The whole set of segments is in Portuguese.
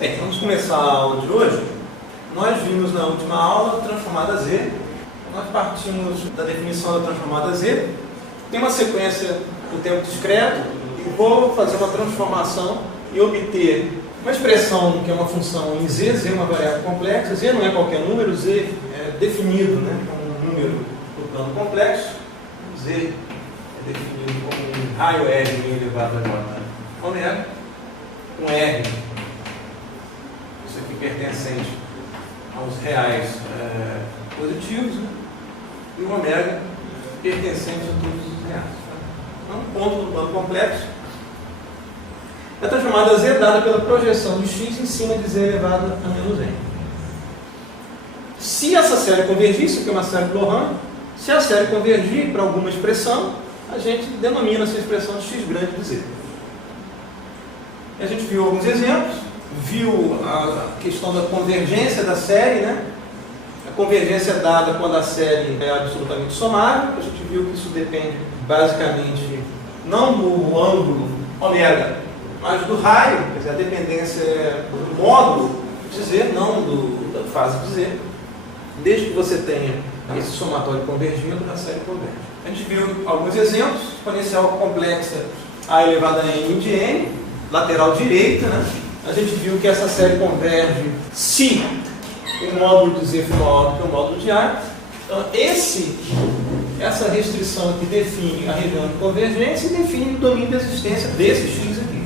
Bem, vamos começar a aula de hoje. Nós vimos na última aula a transformada Z. Nós partimos da definição da transformada Z. Tem uma sequência do tempo discreto e vou fazer uma transformação e obter uma expressão que é uma função em Z. Z é uma variável complexa. Z não é qualquer número, Z é definido, como um número do plano complexo. Z é definido como um raio R elevado a j ômega, um R, isso aqui pertencente aos reais positivos, e o ômega pertencente a todos os reais. Então, um ponto do plano complexo. A transformada Z é dada pela projeção de x em cima de z elevado a menos n. Se essa série convergir, isso aqui é uma série de Laurent, se a série convergir para alguma expressão, a gente denomina essa expressão de x grande de z. A gente viu alguns exemplos, viu a questão da convergência da série, A convergência é dada quando a série é absolutamente somável. A gente viu que isso depende basicamente não do ângulo ômega, mas do raio, quer dizer, a dependência é do módulo de z, não da fase de z. Desde que você tenha esse somatório convergindo, a série converge. A gente viu alguns exemplos, exponencial complexa a elevada a n de n, lateral direita, A gente viu que essa série converge se o módulo de z for maior do que o módulo de A. Então, essa restrição aqui define a região de convergência e define o domínio de existência desse x aqui.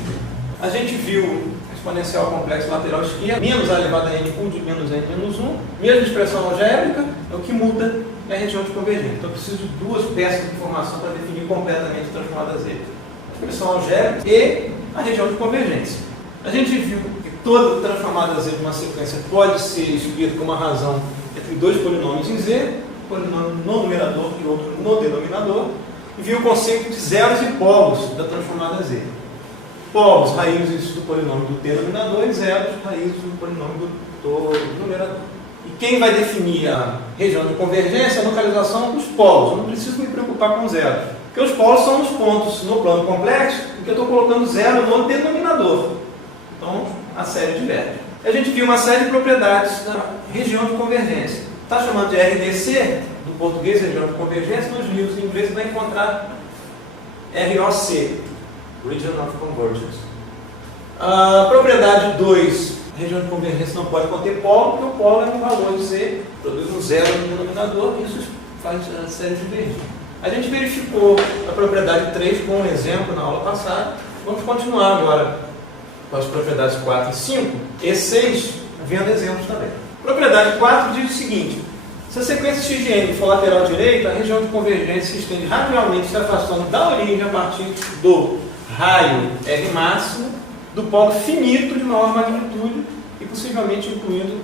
A gente viu a exponencial complexa lateral esquerda, menos a elevada a n por de menos n menos 1, mesma expressão algébrica, o que muda é a região de convergência. Então, eu preciso de duas peças de informação para definir completamente a transformada Z. A expressão algébrica e a região de convergência. A gente viu que toda transformada Z de uma sequência pode ser escrita com uma razão entre dois polinômios em Z, um polinômio no numerador e outro no denominador, e viu o conceito de zeros e polos da transformada Z. Polos, raízes do polinômio do denominador, e zeros, raízes do polinômio do numerador. E quem vai definir a região de convergência é a localização dos polos. Eu não preciso me preocupar com zeros, porque os polos são os pontos no plano complexo em que eu estou colocando zero no denominador. Então, a série diverge. A gente viu uma série de propriedades da região de convergência. Está chamando de RDC, do português, região de convergência. Nos livros em inglês você vai encontrar ROC, Region of Convergence. A propriedade 2, a região de convergência não pode conter polo, porque o polo é um valor de Z, produz um zero no denominador, e isso faz a série divergir. A gente verificou a propriedade 3 com um exemplo na aula passada. Vamos continuar agora com as propriedades 4 e 5, e 6, vendo exemplos também. Propriedade 4 diz o seguinte: se a sequência x de n for lateral direita, a região de convergência se estende radialmente se afastando da origem a partir do raio R máximo do polo finito de maior magnitude e possivelmente incluindo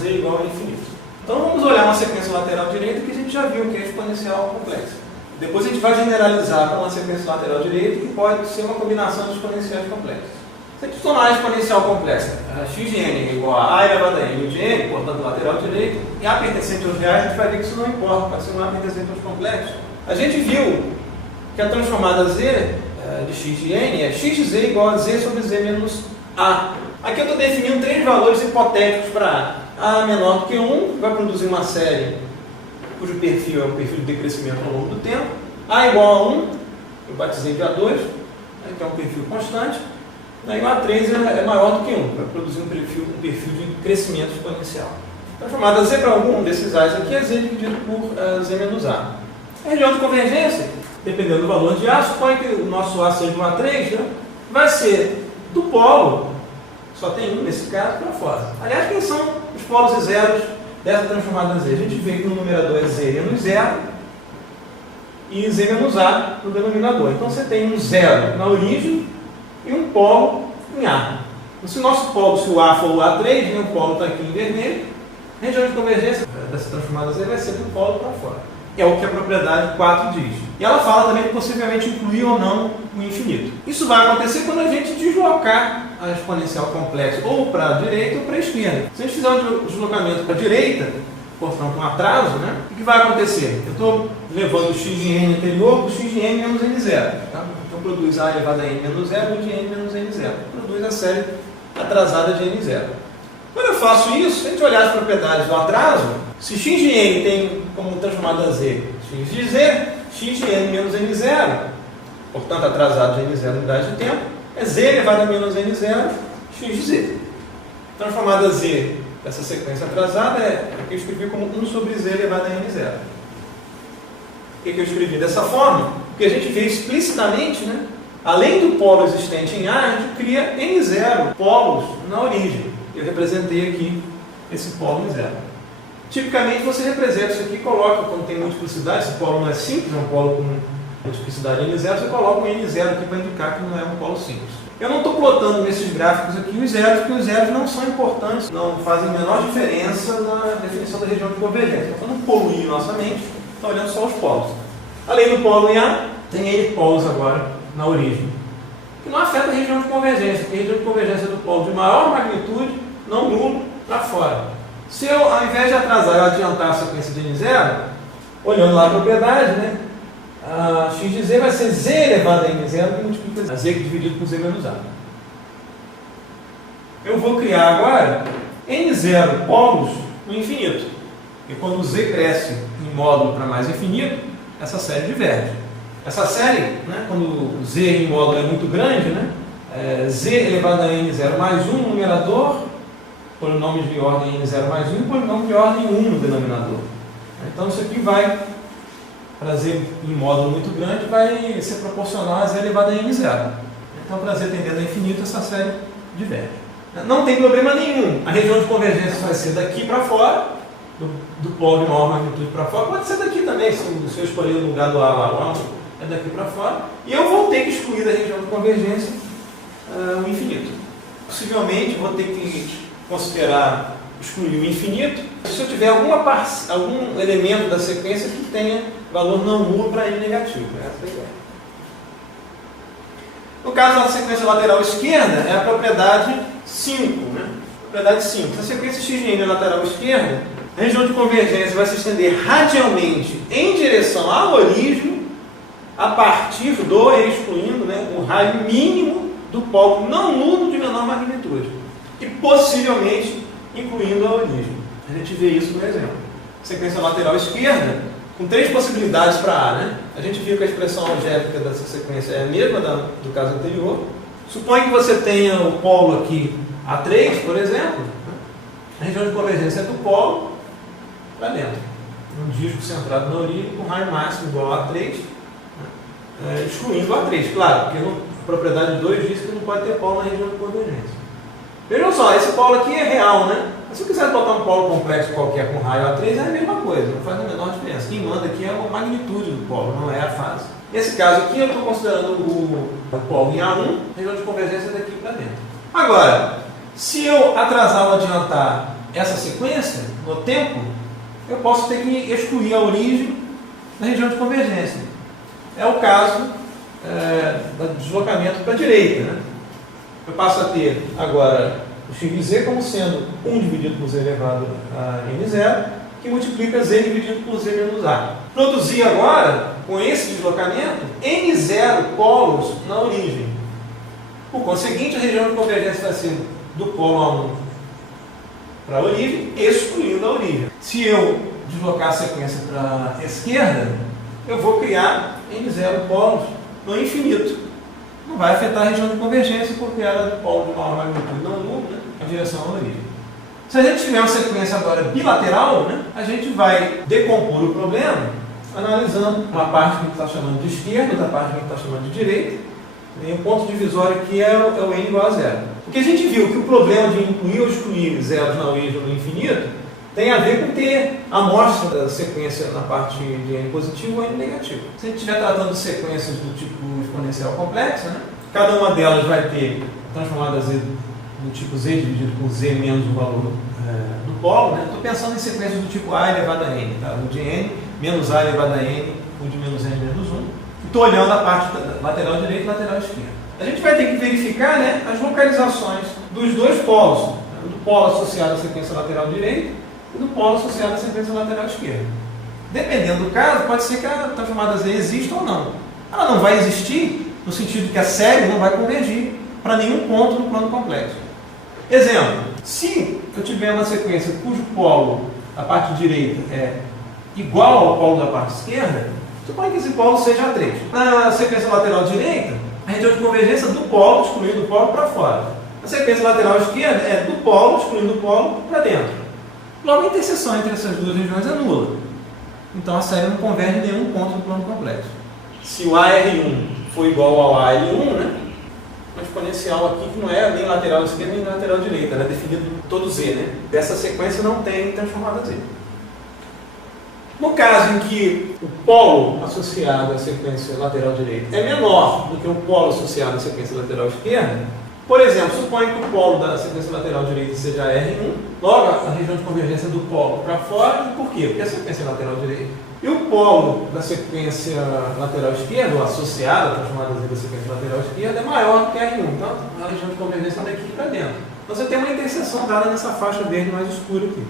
z igual a infinito. Então vamos olhar uma sequência lateral direita que a gente já viu que é exponencial complexa. Depois a gente vai generalizar para uma sequência lateral direita que pode ser uma combinação de exponenciais complexas. Se a gente tomar a exponencial complexa, x de n é igual a elevado a n de n, portanto lateral direito, e a pertencente aos reais, a gente vai ver que isso não importa, pode ser uma pertencente aos complexos. A gente viu que a transformada z de x de n é x de z igual a z sobre z menos a. Aqui eu estou definindo três valores hipotéticos para a. A menor do que 1 vai produzir uma série cujo perfil é um perfil de decrescimento ao longo do tempo. A igual a 1, eu batizei de A2, que é um perfil constante. E o A3 é maior do que 1, vai produzir um perfil de crescimento exponencial. Transformada Z para algum desses A's aqui é Z dividido por Z menos A. A região de convergência, dependendo do valor de A, supõe que o nosso A seja um A3, vai ser do polo, só tem um nesse caso, para fora. Aliás, quem são os polos e zeros dessa transformada Z? A gente vê que no numerador é Z menos 0 e Z menos A no denominador. Então você tem um zero na origem e um polo em A. Então, se o nosso polo, se o A for o A3, o polo está aqui em vermelho, a região de convergência dessa transformada Z vai ser do polo para fora. É o que a propriedade 4 diz. E ela fala também que possivelmente incluir ou não o infinito. Isso vai acontecer quando a gente deslocar a exponencial complexa ou para a direita ou para a esquerda. Se a gente fizer um deslocamento para a direita, portanto um atraso, o que vai acontecer? Eu estou levando o x de n anterior para o x de n menos n0. Então produz a elevado a n menos 0 e de n menos n0. Produz a série atrasada de n0. Quando eu faço isso, se a gente olhar as propriedades do atraso, se x de n tem como transformada z x de z, x de n menos n0, portanto atrasado de n0 unidade de tempo, é z elevado a menos n0, x de z. Transformada z dessa sequência atrasada é o que eu escrevi como 1 sobre z elevado a n0. Por que eu escrevi dessa forma? Porque a gente vê explicitamente, né? Além do polo existente em A, a gente cria n0 polos na origem. Eu representei aqui esse polo n0. Tipicamente você representa isso aqui e coloca, quando tem multiplicidade, esse polo não é simples, é um polo com multiplicidade n0, você coloca um n0 aqui para indicar que não é um polo simples. Eu não estou plotando nesses gráficos aqui os zeros, porque os zeros não são importantes, não fazem a menor diferença na definição da região de convergência. Para não poluir nossa mente, está olhando só os polos. Além do polo em A, tem N polos agora na origem, que não afeta a região de convergência, porque a região de convergência é do polo de maior magnitude, não nulo, para fora. Se eu, ao invés de atrasar, eu adiantar a sequência de N0, olhando lá a propriedade, né? A x de z vai ser z elevado a n0 que multiplica a z dividido por z menos a. Eu vou criar agora n0 polos no infinito. E quando o z cresce em módulo para mais infinito, essa série diverge. Essa série, né, quando o z em módulo é muito grande, né, z elevado a n0 mais 1 no numerador, polinômios de ordem n0 mais 1 e polinômio de ordem 1 no denominador. Então isso aqui vai para z em módulo muito grande vai ser proporcional a z elevado a n0. Então, para z tendendo a infinito, essa série diverge. Não tem problema nenhum. A região de convergência vai ser daqui para fora, do polo de maior magnitude para fora. Pode ser daqui também, se eu escolher o lugar do A lá, é daqui para fora. E eu vou ter que excluir da região de convergência o infinito. Possivelmente, vou ter que considerar excluir o infinito se eu tiver algum elemento da sequência que tenha valor não nulo para n negativo. Essa é a ideia. No caso da sequência lateral esquerda, é a propriedade 5. Né? Propriedade 5. Se a sequência x de n é lateral esquerda, a região de convergência vai se estender radialmente em direção à origem, a partir do, excluindo, né, o raio mínimo do polo não nulo de menor magnitude. E possivelmente incluindo a origem. A gente vê isso no exemplo. Sequência lateral esquerda, com 3 possibilidades para A. Né? A gente viu que a expressão algébrica dessa sequência é a mesma do caso anterior. Suponha que você tenha o polo aqui A3, por exemplo. A região de convergência é do polo para dentro. Um disco centrado na origem com raio máximo igual a A3, excluindo o A3. Claro, porque a propriedade 2 diz que não pode ter polo na região de convergência. Vejam só, esse polo aqui é real, né? Mas se eu quiser botar um polo complexo qualquer com raio A3, é a mesma coisa, não faz a menor diferença. Quem manda aqui é a magnitude do polo, não é a fase. Nesse caso aqui, eu estou considerando o polo em A1, região de convergência daqui para dentro. Agora, se eu atrasar ou adiantar essa sequência no tempo, eu posso ter que excluir a origem da região de convergência. É o caso do deslocamento para a direita, né? Eu passo a ter agora o x de z como sendo 1 dividido por z elevado a n0, que multiplica z dividido por z menos a. Produzir agora, com esse deslocamento, n0 polos na origem. Por conseguinte, a região de convergência vai ser do polo A1 para a origem, excluindo a origem. Se eu deslocar a sequência para a esquerda, eu vou criar n0 polos no infinito. Não vai afetar a região de convergência, porque ela é do polo de maior magnitude não nulo, né, em direção à origem. Se a gente tiver uma sequência agora bilateral, né, a gente vai decompor o problema analisando uma parte que a gente está chamando de esquerda, outra parte que a gente está chamando de direita, e o ponto divisório aqui é o n igual a zero. Porque a gente viu que o problema de incluir ou excluir zeros na origem ou no infinito tem a ver com ter a amostra da sequência na parte de n positivo ou n negativo. Se a gente estiver tratando de sequências do tipo exponencial complexa, né, cada uma delas vai ter transformada z do tipo z dividido por z menos o valor do polo. Estou pensando em sequências do tipo a elevado a n, tá? O de n menos a elevado a n, o de menos n menos 1. Estou olhando a parte lateral direita e lateral esquerda. A gente vai ter que verificar, né, as localizações dos dois polos, do polo associado à sequência lateral direita e do polo associado à sequência lateral esquerda. Dependendo do caso, pode ser que a transformada z exista ou não. Ela não vai existir no sentido que a série não vai convergir para nenhum ponto no plano complexo. Exemplo, se eu tiver uma sequência cujo polo, a parte direita, é igual ao polo da parte esquerda, suponha que esse polo seja A3. Na sequência lateral direita, a região de convergência do polo, excluindo o polo, para fora. A sequência lateral esquerda é do polo, excluindo o polo, para dentro. Logo, a interseção entre essas duas regiões é nula. Então, a série não converge em nenhum ponto do plano complexo. Se o AR1 for igual ao AL1, né? Uma exponencial aqui que não é nem lateral esquerda nem lateral direita, ela é definida todo Z, né? Dessa sequência não tem transformada Z. No caso em que o polo associado à sequência lateral direita é menor do que o polo associado à sequência lateral esquerda, por exemplo, suponha que o polo da sequência lateral direita seja R1, logo a região de convergência do polo para fora, e por quê? Porque a sequência é lateral direita. E o polo da sequência lateral esquerda, ou associada, transformada da sequência lateral esquerda, é maior do que R1. Então, a região de convergência é daqui para dentro. Então, você tem uma interseção dada nessa faixa verde mais escura aqui.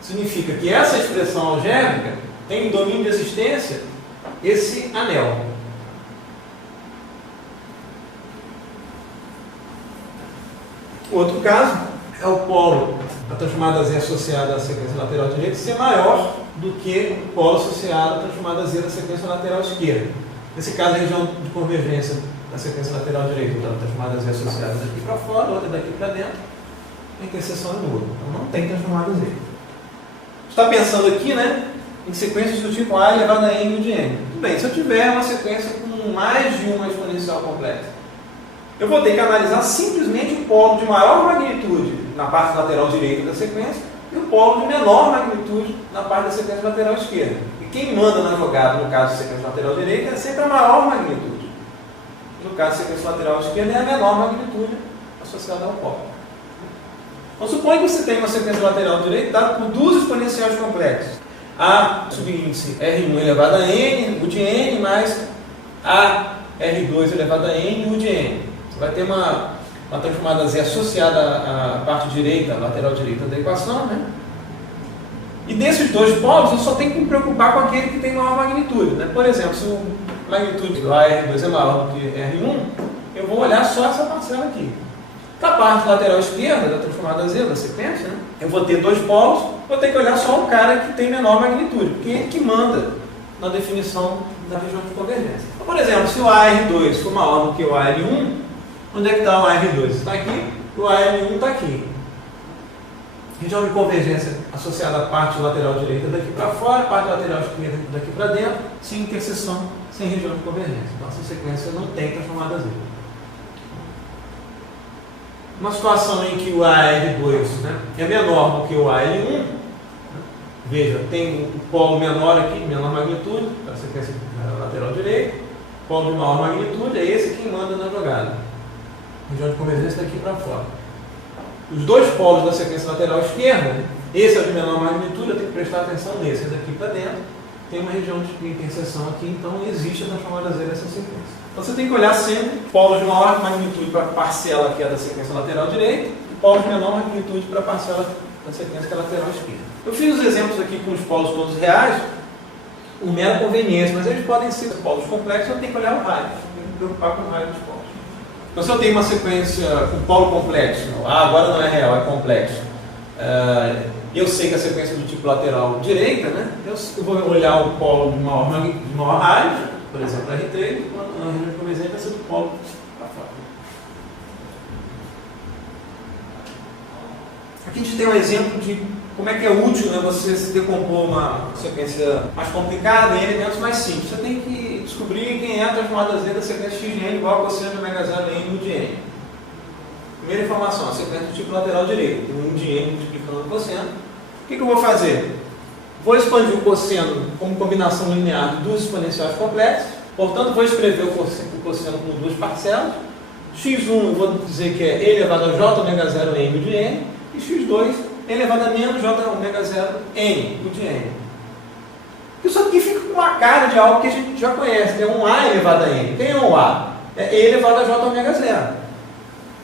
Significa que essa expressão algébrica tem em domínio de existência esse anel. Outro caso é o polo da transformada Z associada à sequência lateral direita ser maior do que o polo associado à transformada Z da sequência lateral esquerda. Nesse caso, a região de convergência da sequência lateral direita da transformada Z associada daqui para fora, outra daqui para dentro, a interseção é nula. Então não tem transformada Z. Está pensando aqui, né, em sequências do tipo A elevado a N de N. Tudo bem, se eu tiver uma sequência com mais de uma exponencial complexa, eu vou ter que analisar simplesmente o polo de maior magnitude na parte lateral direita da sequência e o polo de menor magnitude na parte da sequência lateral esquerda. E quem manda na jogada, no caso da sequência lateral direita, é sempre a maior magnitude. No caso da sequência lateral esquerda, é a menor magnitude associada ao polo. Então, suponha que você tem uma sequência lateral direita dada por duas exponenciais complexas. A subíndice R1 elevado a N, U de N, mais A R2 elevado a N, U de N. Você vai ter uma transformada Z associada à parte direita, lateral direita da equação, né? E desses dois polos, eu só tenho que me preocupar com aquele que tem maior magnitude, né? Por exemplo, se a magnitude do AR2 é maior do que R1, eu vou olhar só essa parcela aqui. Na parte lateral esquerda da transformada Z, da sequência, né? Eu vou ter dois polos, vou ter que olhar só o cara que tem menor magnitude, porque é ele que manda na definição da região de convergência. Então, por exemplo, se o AR2 for maior do que o AR1, onde é que está o AR2? Está aqui, o AR1 está aqui. Região de convergência associada à parte lateral direita daqui para fora, parte lateral esquerda daqui para dentro, sem interseção, sem região de convergência. Então, essa sequência não tem transformada Z. Uma situação em que o AR2, né, é menor do que o AL1, né, veja, tem o polo menor aqui, menor magnitude, a sequência lateral direita, polo de maior magnitude, é esse que manda na jogada. Região de convergência daqui para fora. Os dois polos da sequência lateral esquerda, esse é o de menor magnitude, eu tenho que prestar atenção nesse, daqui para dentro, tem uma região de interseção aqui, então existe a transformada Z nessa sequência. Então você tem que olhar sempre polos de maior magnitude para a parcela que é da sequência lateral direita e polos de menor magnitude para a parcela da sequência que é lateral esquerda. Eu fiz os exemplos aqui com os polos todos reais, com mera conveniência, mas eles podem ser polos complexos, eu tenho que olhar o raio, eu tenho que me preocupar com o raio dos polos. Então, se eu tenho uma sequência com polo complexo, agora não é real, é complexo, eu sei que a sequência do tipo lateral direita, né? Eu vou olhar o polo de maior raio, por exemplo, R3, a região de convergência vai ser do polo para fora. Aqui a gente tem um exemplo de como é que é útil, né, você se decompor uma sequência mais complicada em elementos mais simples. Você tem que descobrir quem é a transformada Z da sequência x de n igual a cosseno de ômega 0 n U de n. Primeira informação, a sequência do tipo lateral direito, tem 1 de n multiplicando o cosseno. O que eu vou fazer? Vou expandir o cosseno como combinação linear de duas exponenciais complexas, portanto vou escrever o cosseno como duas parcelas. x1 eu vou dizer que é e elevado a j ômega 0 n U de n, e x2 e elevado a menos j ômega 0 n U de n. Isso aqui fica com a cara de algo que a gente já conhece, que é um a elevado a n. Quem é o a? É e elevado a j ômega 0,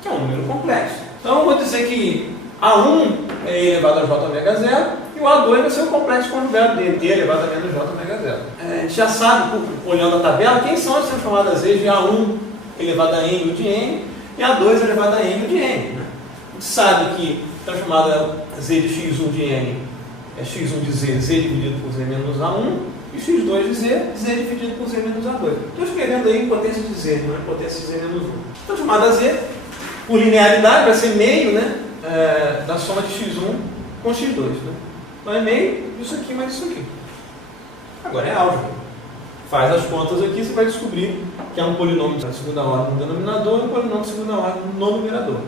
que é um número complexo. Então eu vou dizer que a1 é e elevado a j ômega 0 e o a2 vai ser o complexo conjugado dele, e elevado a menos j ômega 0. A gente já sabe, olhando a tabela, quem são as transformadas Z de a1 elevado a n U de n e a2 elevado a n U de n. gente sabe que a transformada z de x1 de n é x1 de z, z dividido por z menos a1, e x2 de z, z dividido por z menos a2. Estou escrevendo aí potência de z, não é potência de z menos 1. Transformada z, por linearidade, vai ser meio, né, da soma de x1 com x2. Né? Então é meio disso aqui mais isso aqui. Agora é álgebra. Faz as contas aqui, você vai descobrir que é um polinômio de segunda ordem no denominador e um polinômio de segunda ordem no numerador.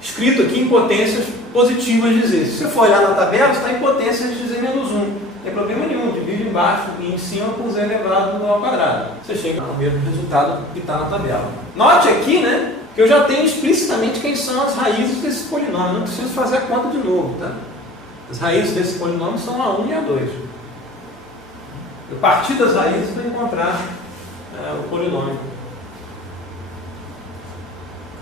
Escrito aqui em potências positivas de z. Se você for olhar na tabela, está em potências de z menos 1. Não tem problema nenhum, divide embaixo e em cima por z elevado ao quadrado. Você chega ao mesmo resultado que está na tabela. Note aqui, né, que eu já tenho explicitamente quem são as raízes desse polinômio. Não preciso fazer a conta de novo, tá? As raízes desse polinômio são a1 e a2. Eu parti das raízes para encontrar o polinômio.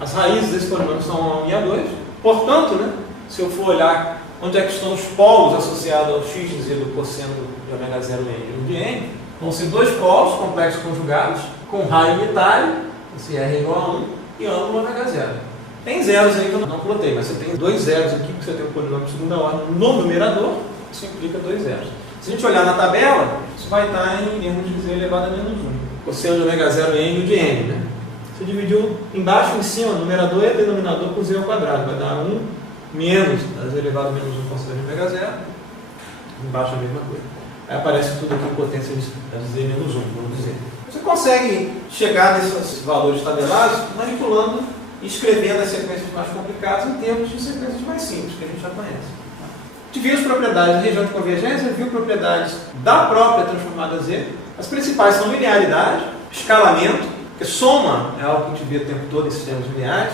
As raízes desse polinômio são a1 e a2. Portanto, né, se eu for olhar onde é que estão os polos associados ao x de z do cosseno de ômega 0 n de n, vão ser dois polos complexos conjugados, com raio unitário, se r é igual a 1, e ângulo ômega 0. Tem zeros aí que eu não plotei, mas você tem dois zeros aqui, porque você tem um polinômio de segunda ordem no numerador, isso implica dois zeros. Se a gente olhar na tabela, isso vai estar em erro de z elevado a menos 1. Cosseno de ômega 0 n de n, né? Você dividiu embaixo e em cima, numerador e denominador por z ao quadrado. Vai dar 1 menos z elevado a menos 1 cosseno de ômega 0. Embaixo a mesma coisa. Aí aparece tudo aqui em potência de z menos 1, vamos dizer. Você consegue chegar nesses valores tabelados manipulando e escrevendo as sequências mais complicadas em termos de sequências mais simples, que a gente já conhece. A gente viu as propriedades da região de convergência, viu propriedades da própria transformada z. As principais são linearidade, escalamento, porque soma é algo que a gente vê o tempo todo em sistemas lineares,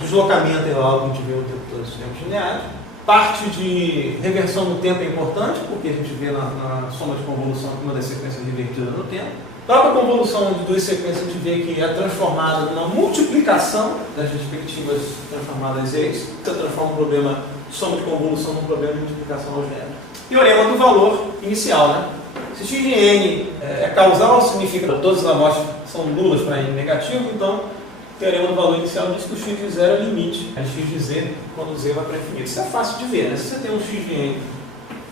deslocamento é algo que a gente vê o tempo todo em sistemas lineares. Parte de reversão no tempo é importante, porque a gente vê na soma de convolução uma das sequências revertida no tempo. A própria convolução de duas sequências a gente vê que é transformada numa multiplicação das respectivas transformadas z. Você transforma um problema de soma de convolução num problema de multiplicação algébrica. Teorema do valor inicial, né? Se x de n é causal, significa que todas as amostras são nulas para n negativo, então o teorema do valor inicial diz que o x de zero é o limite a x de z quando z vai para infinito. Isso é fácil de ver, né? Se você tem um x de n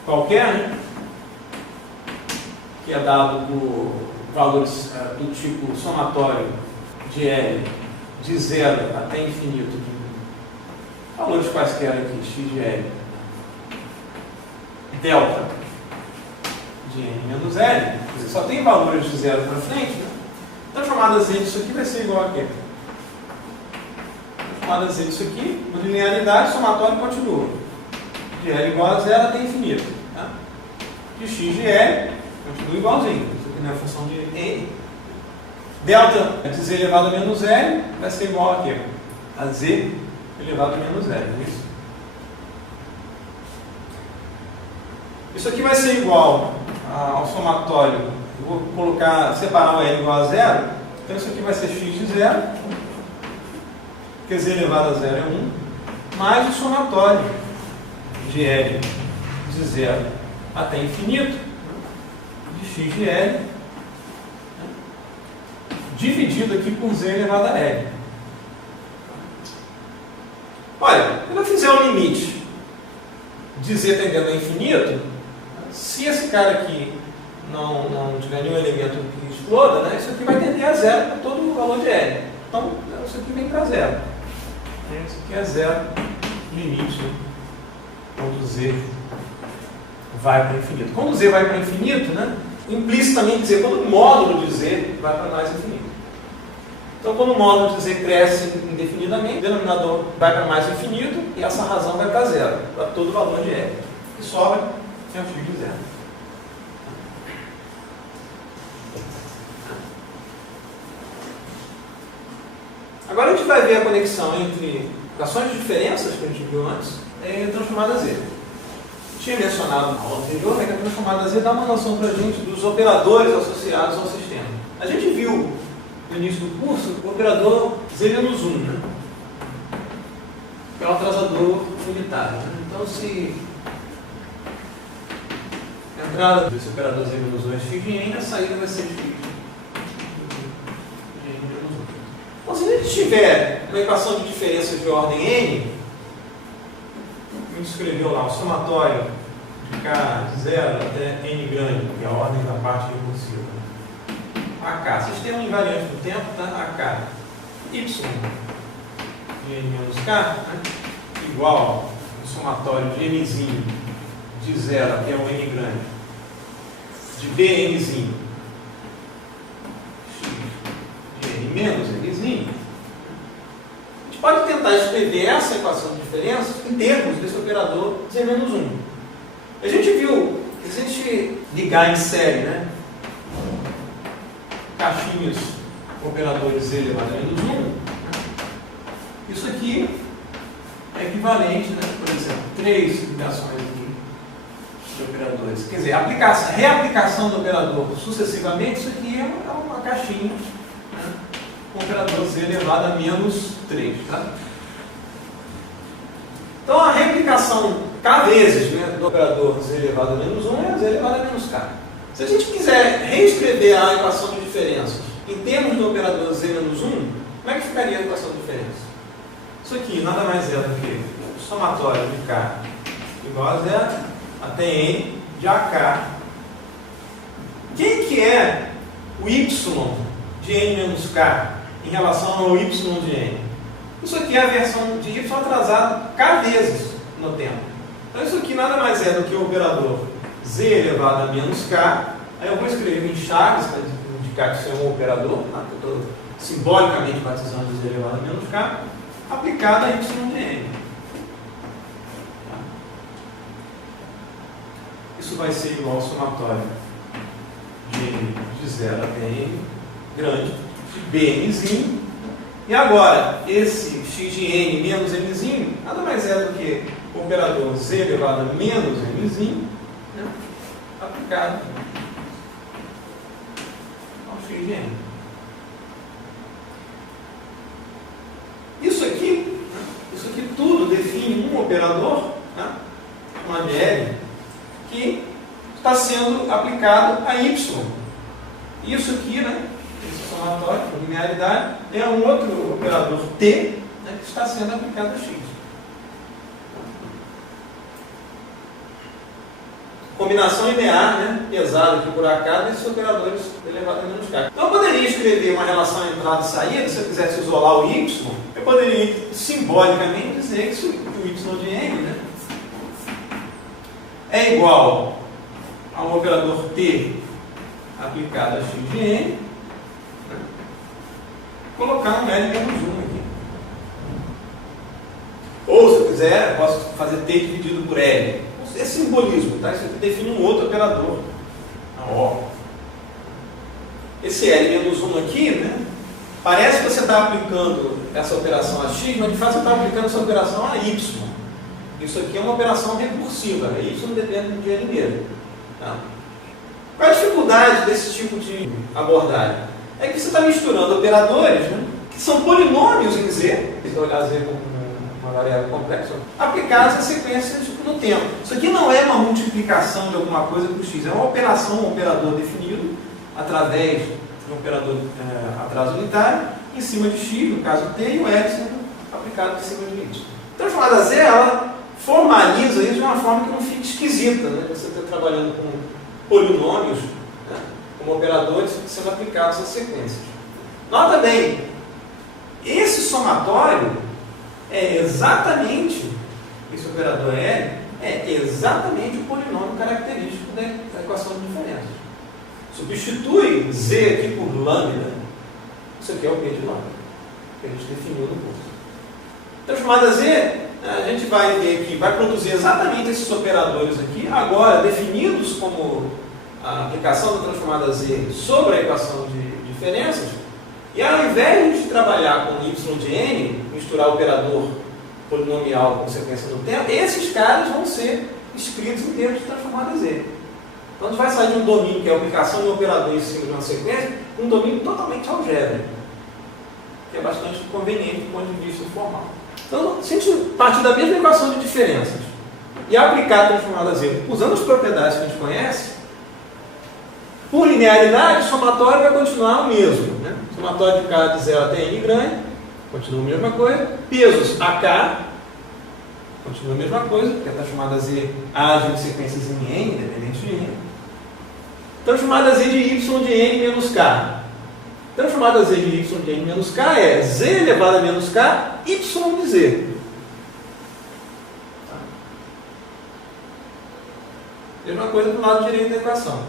qualquer, né, que é dado por valores do tipo somatório de L de 0 até infinito, valores quaisquer aqui, x de L, delta de n menos L, você só tem valores de 0 para frente, né? Transformada z disso aqui vai ser igual a quê? Transformada z disso aqui, na linearidade, somatório continua. De L igual a 0 até infinito. Tá? De x de L continua igualzinho. Isso aqui não é função de n. Delta de z elevado a menos L vai ser igual a quê? A z elevado a menos L. É isso? Isso aqui vai ser igual ao somatório. Eu vou separar o L igual a 0. Então isso aqui vai ser x de 0, porque z elevado a 0 é 1, mais o somatório de L de 0 até infinito, de x de L, dividido aqui por z elevado a L. Olha, quando eu fizer o limite de z tendendo a infinito, se esse cara aqui não tiver nenhum elemento que exploda, né, isso aqui vai tender a zero para todo o valor de L. Então, isso aqui vem para zero. Isso aqui é zero, limite, quando z vai para infinito. Quando z vai para infinito, né, implicitamente dizer, quando o módulo de z vai para mais infinito. Então, quando o módulo de z cresce indefinidamente, o denominador vai para mais infinito e essa razão vai para zero, para todo o valor de L. E sobra é o x de zero. Agora a gente vai ver a conexão entre equações de diferenças que a gente viu antes e a transformada z. Eu tinha mencionado na aula anterior, né, que a transformada z dá uma noção para a gente dos operadores associados ao sistema. A gente viu no início do curso o operador z-1, né, que é o atrasador unitário. Né? Então, se a entrada desse operador z-1 é x de n, a saída vai ser x de n. Então, se a gente tiver uma equação de diferenças de ordem n, escreveu lá o somatório de K de 0 até N grande, que é a ordem da parte recursiva. AK, sistema invariante do tempo, tá? AK, Y de N menos K, né? Igual ao somatório de Nzinho de 0 até o N grande, de Bnzinho, X de N menos Nzinho. A gente pode tentar escrever essa equação de diferença em termos desse operador Z menos 1. A gente viu que se a gente ligar em série, né, caixinhas com operadores Z elevado a menos 1, isso aqui é equivalente, né, por exemplo, 3 ligações aqui de operadores. Quer dizer, reaplicação do operador sucessivamente, isso aqui é uma caixinha, né, com operador Z elevado a menos 3. Tá? Então a reaplicação K vezes, né, do operador Z elevado a menos 1 é Z elevado a menos K. Se a gente quiser reescrever a equação de diferenças em termos do operador Z menos 1, como é que ficaria a equação de diferença? Isso aqui nada mais é do que o somatório de K igual a 0 até N de AK. Quem que é o Y de N menos K em relação ao Y de N? Isso aqui é a versão de Y atrasado K vezes no tempo. Então isso aqui nada mais é do que o operador Z elevado a menos K. Aí eu vou escrever em chaves para indicar que isso é um operador, tá? Eu estou simbolicamente batizando Z elevado a menos K, aplicado a Y de N. Isso vai ser igual ao somatório de N de 0 até N grande, de Bnzinho. E agora, esse x de N menos Nzinho, nada mais é do que o operador Z elevado a menos Nzinho, né, aplicado ao x de N. Isso aqui tudo define um operador, né, um ABL, que está sendo aplicado a Y. Isso aqui, né, esse somatório, por linearidade, é um outro operador T, né, que está sendo aplicado a X. Combinação linear, né, pesada aqui por AK, desses operadores elevados a menos K. Então eu poderia escrever uma relação entrada e saída, se eu quisesse isolar o Y, eu poderia simbolicamente dizer que o Y de N, né, é igual a um operador T aplicado a X de N, né, colocar um L menos 1 aqui. Ou, se eu quiser, eu posso fazer T dividido por L. É simbolismo, tá? Isso aqui define um outro operador. Ó. Esse L menos 1 aqui, né? Parece que você está aplicando essa operação a X, mas de fato você está aplicando essa operação a Y. Isso aqui é uma operação recursiva, né? Y não depende de N mesmo. Tá? Qual é a dificuldade desse tipo de abordagem? É que você está misturando operadores, né, que são polinômios em Z, se você olhar Z como uma variável complexa, aplicados a sequências no tempo. Isso aqui não é uma multiplicação de alguma coisa por X, é uma operação, um operador definido através de um operador atraso unitário, em cima de X, no caso T, e o L sendo aplicado em cima de Y. A transformada Z, ela formaliza isso de uma forma que não fique esquisita, né? Você está trabalhando com polinômios, né, como operadores sendo aplicados a sequências. Nota bem, esse somatório é exatamente, esse operador L, é exatamente o polinômio característico da equação de diferença. Substitui Z aqui por lambda, isso aqui é o P de lambda, que a gente definiu no curso. Transformada Z, a gente vai ver que vai produzir exatamente esses operadores aqui, agora definidos como a aplicação da transformada Z sobre a equação de diferenças, e ao invés de trabalhar com Y de N, misturar operador polinomial com sequência no tempo, esses caras vão ser escritos em termos de transformada Z. Então a gente vai sair de um domínio que é a aplicação de um operador em cima de uma sequência, um domínio totalmente algébrico, que é bastante conveniente do ponto de vista formal. Então, se a gente partir da mesma equação de diferenças e aplicar a transformada Z usando as propriedades que a gente conhece, por linearidade, o somatório vai continuar o mesmo. Né? O somatório de K de 0 até N grande, continua a mesma coisa. Pesos AK, continua a mesma coisa, porque a transformada Z age em sequências em N, independente de N. Transformada Z de Y de N menos K. Transformada Z de Y de N menos K é Z elevado a menos K, Y de Z. Mesma coisa do lado direito da equação.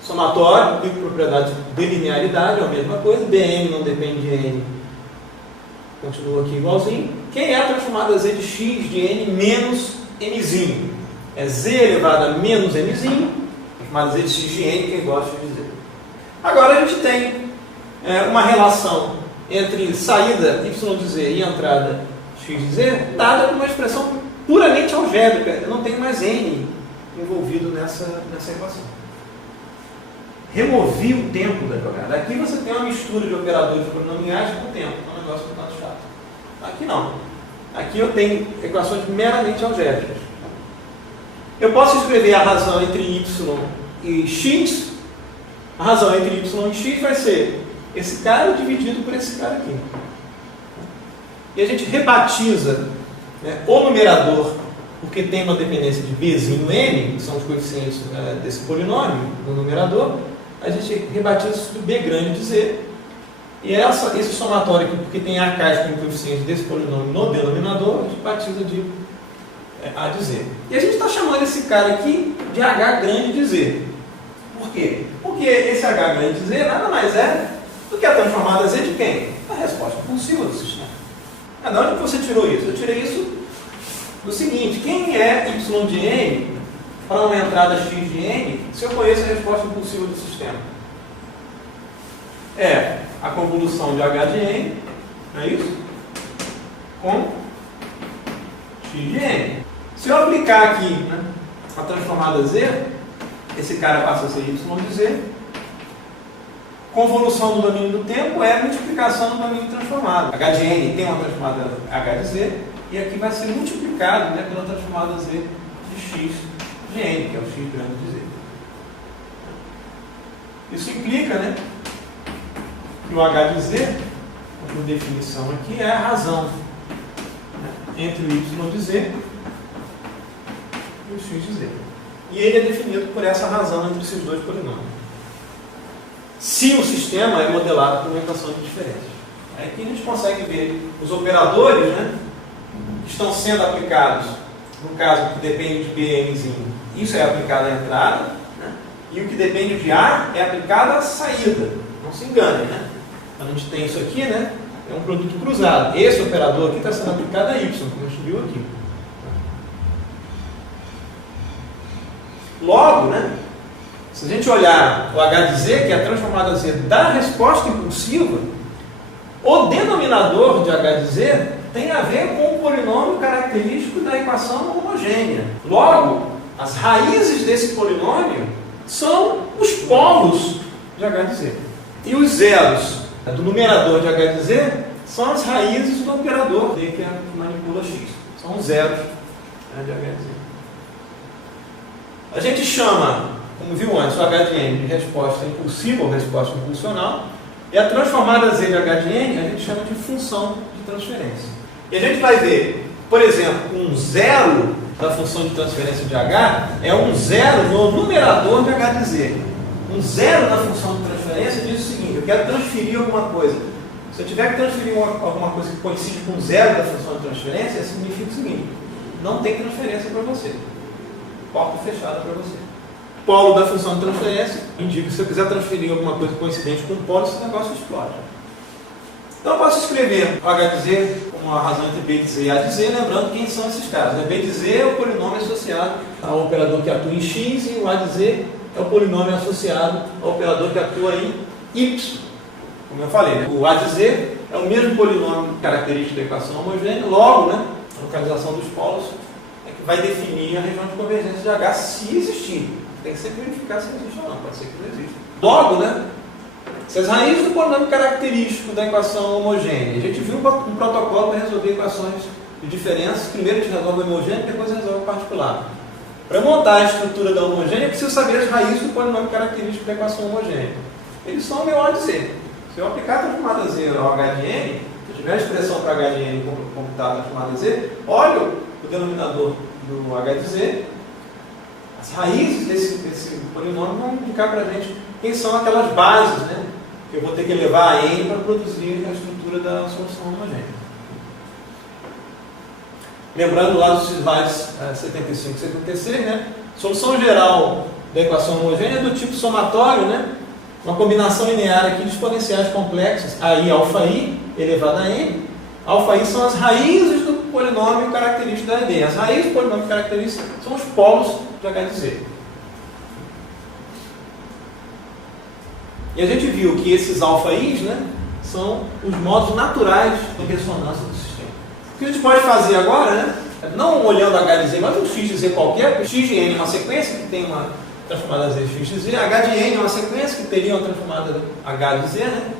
Somatório, aplica propriedade de linearidade, é a mesma coisa. Bn não depende de N. Continua aqui igualzinho. Quem é a transformada Z de X de N menos Mzinho? É Z elevado a menos Mzinho. Transformada Z de X de N, quem gosta de dizer. Agora a gente tem uma relação entre saída Y de Z e entrada X de Z, dada por uma expressão puramente algébrica. Eu não tenho mais N envolvido nessa equação. Removi o tempo da jogada. Aqui você tem uma mistura de operadores polinomiais com o tempo. É um negócio um tanto chato. Aqui não. Aqui eu tenho equações meramente algébricas. Eu posso escrever a razão entre Y e X. A razão entre Y e X vai ser esse cara dividido por esse cara aqui. E a gente rebatiza, né, o numerador, porque tem uma dependência de Bzinho N, que são os coeficientes desse polinômio no numerador. A gente rebatiza isso de B grande de Z. E esse somatório aqui, porque tem AK como coeficiente desse polinômio no denominador, a gente batiza de A de Z. E a gente está chamando esse cara aqui de H grande de Z. Por quê? Porque esse H grande de Z nada mais é do que a transformada Z de quem? A resposta impulsiva do sistema. De onde você tirou isso? Eu tirei isso do seguinte: quem é Y de N para uma entrada X de N, se eu conheço a resposta impulsiva do sistema? É a convolução de H de N, não é isso? Com X de N. Se eu aplicar aqui, né, a transformada Z, esse cara passa a ser Y de Z. Convolução no domínio do tempo é multiplicação no domínio transformado. H de N tem uma transformada H de Z, e aqui vai ser multiplicado, né, pela transformada Z de X de N, que é o X grande de Z. Isso implica, né, que o H de Z, por definição aqui, é a razão, né, entre o Y de Z e o X de Z. E ele é definido por essa razão entre esses dois polinômios. Se o sistema é modelado por uma equação de diferenças. Aqui a gente consegue ver os operadores, né, que estão sendo aplicados, no caso que depende de BMzinho, isso é aplicado à entrada, né, e o que depende de A é aplicado à saída. Não se engane, né? A gente tem isso aqui, né, é um produto cruzado. Esse operador aqui está sendo aplicado a Y, como a gente viu aqui. Logo, né, se a gente olhar o H de Z, que é a transformada Z da resposta impulsiva, o denominador de H de Z tem a ver com o polinômio característico da equação homogênea. Logo, as raízes desse polinômio são os polos de H de Z. E os zeros do numerador de H de Z são as raízes do operador D, que manipula X. São os zeros, né, de H de Z. A gente chama, como viu antes, o H de N de resposta impulsiva ou resposta impulsional, e a transformada Z de H de N a gente chama de função de transferência. E a gente vai ver, por exemplo, um zero da função de transferência de H é um zero no numerador de H de Z. Um zero da função de transferência diz o seguinte: eu quero transferir alguma coisa. Se eu tiver que transferir alguma coisa que coincide com zero da função de transferência, significa o seguinte: não tem transferência para você. Porta fechada para você. Polo da função de transferência indica que se eu quiser transferir alguma coisa coincidente com o polo, esse negócio explode. Então eu posso escrever o H de Z como a razão entre B de Z e A de Z, lembrando quem são esses caras. B de Z é o polinômio associado ao operador que atua em X, e o A de Z é o polinômio associado ao operador que atua em Y. Como eu falei, né? O A de Z é o mesmo polinômio característico da equação homogênea, logo, né, a localização dos polos é que vai definir a região de convergência de H, se existir. Tem que sempre verificar se existe ou não, pode ser que não exista. Logo, né, se as raízes do polinômio característico da equação homogênea, a gente viu um protocolo para resolver equações de diferença. Primeiro a gente resolve a homogênea, depois resolve o particular. Para montar a estrutura da homogênea, eu preciso saber as raízes do polinômio característico da equação homogênea. Eles são o meu A de Z. Se eu aplicar a transformada Z ao H de N, eu tiver a expressão para H de N computada na chamada Z, olho o denominador do H de Z, as raízes desse polinômio vão indicar para a gente quem são aquelas bases, né, que eu vou ter que elevar a N para produzir a estrutura da solução homogênea. Lembrando lá dos slides 75 e 76, né, solução geral da equação homogênea é do tipo somatório, né, uma combinação linear aqui de exponenciais complexas, aí alfa i elevado a n. Alfa i são as raízes do polinômio característico da ED. As raízes do polinômio característico são os polos de H de Z. E a gente viu que esses alfa i's, né, são os modos naturais de ressonância do sistema. O que a gente pode fazer agora, né, não olhando H de Z, mas um x de Z qualquer, porque x de n é uma sequência que tem uma transformada Z x de Z, H de n é uma sequência que teria uma transformada H de Z, né?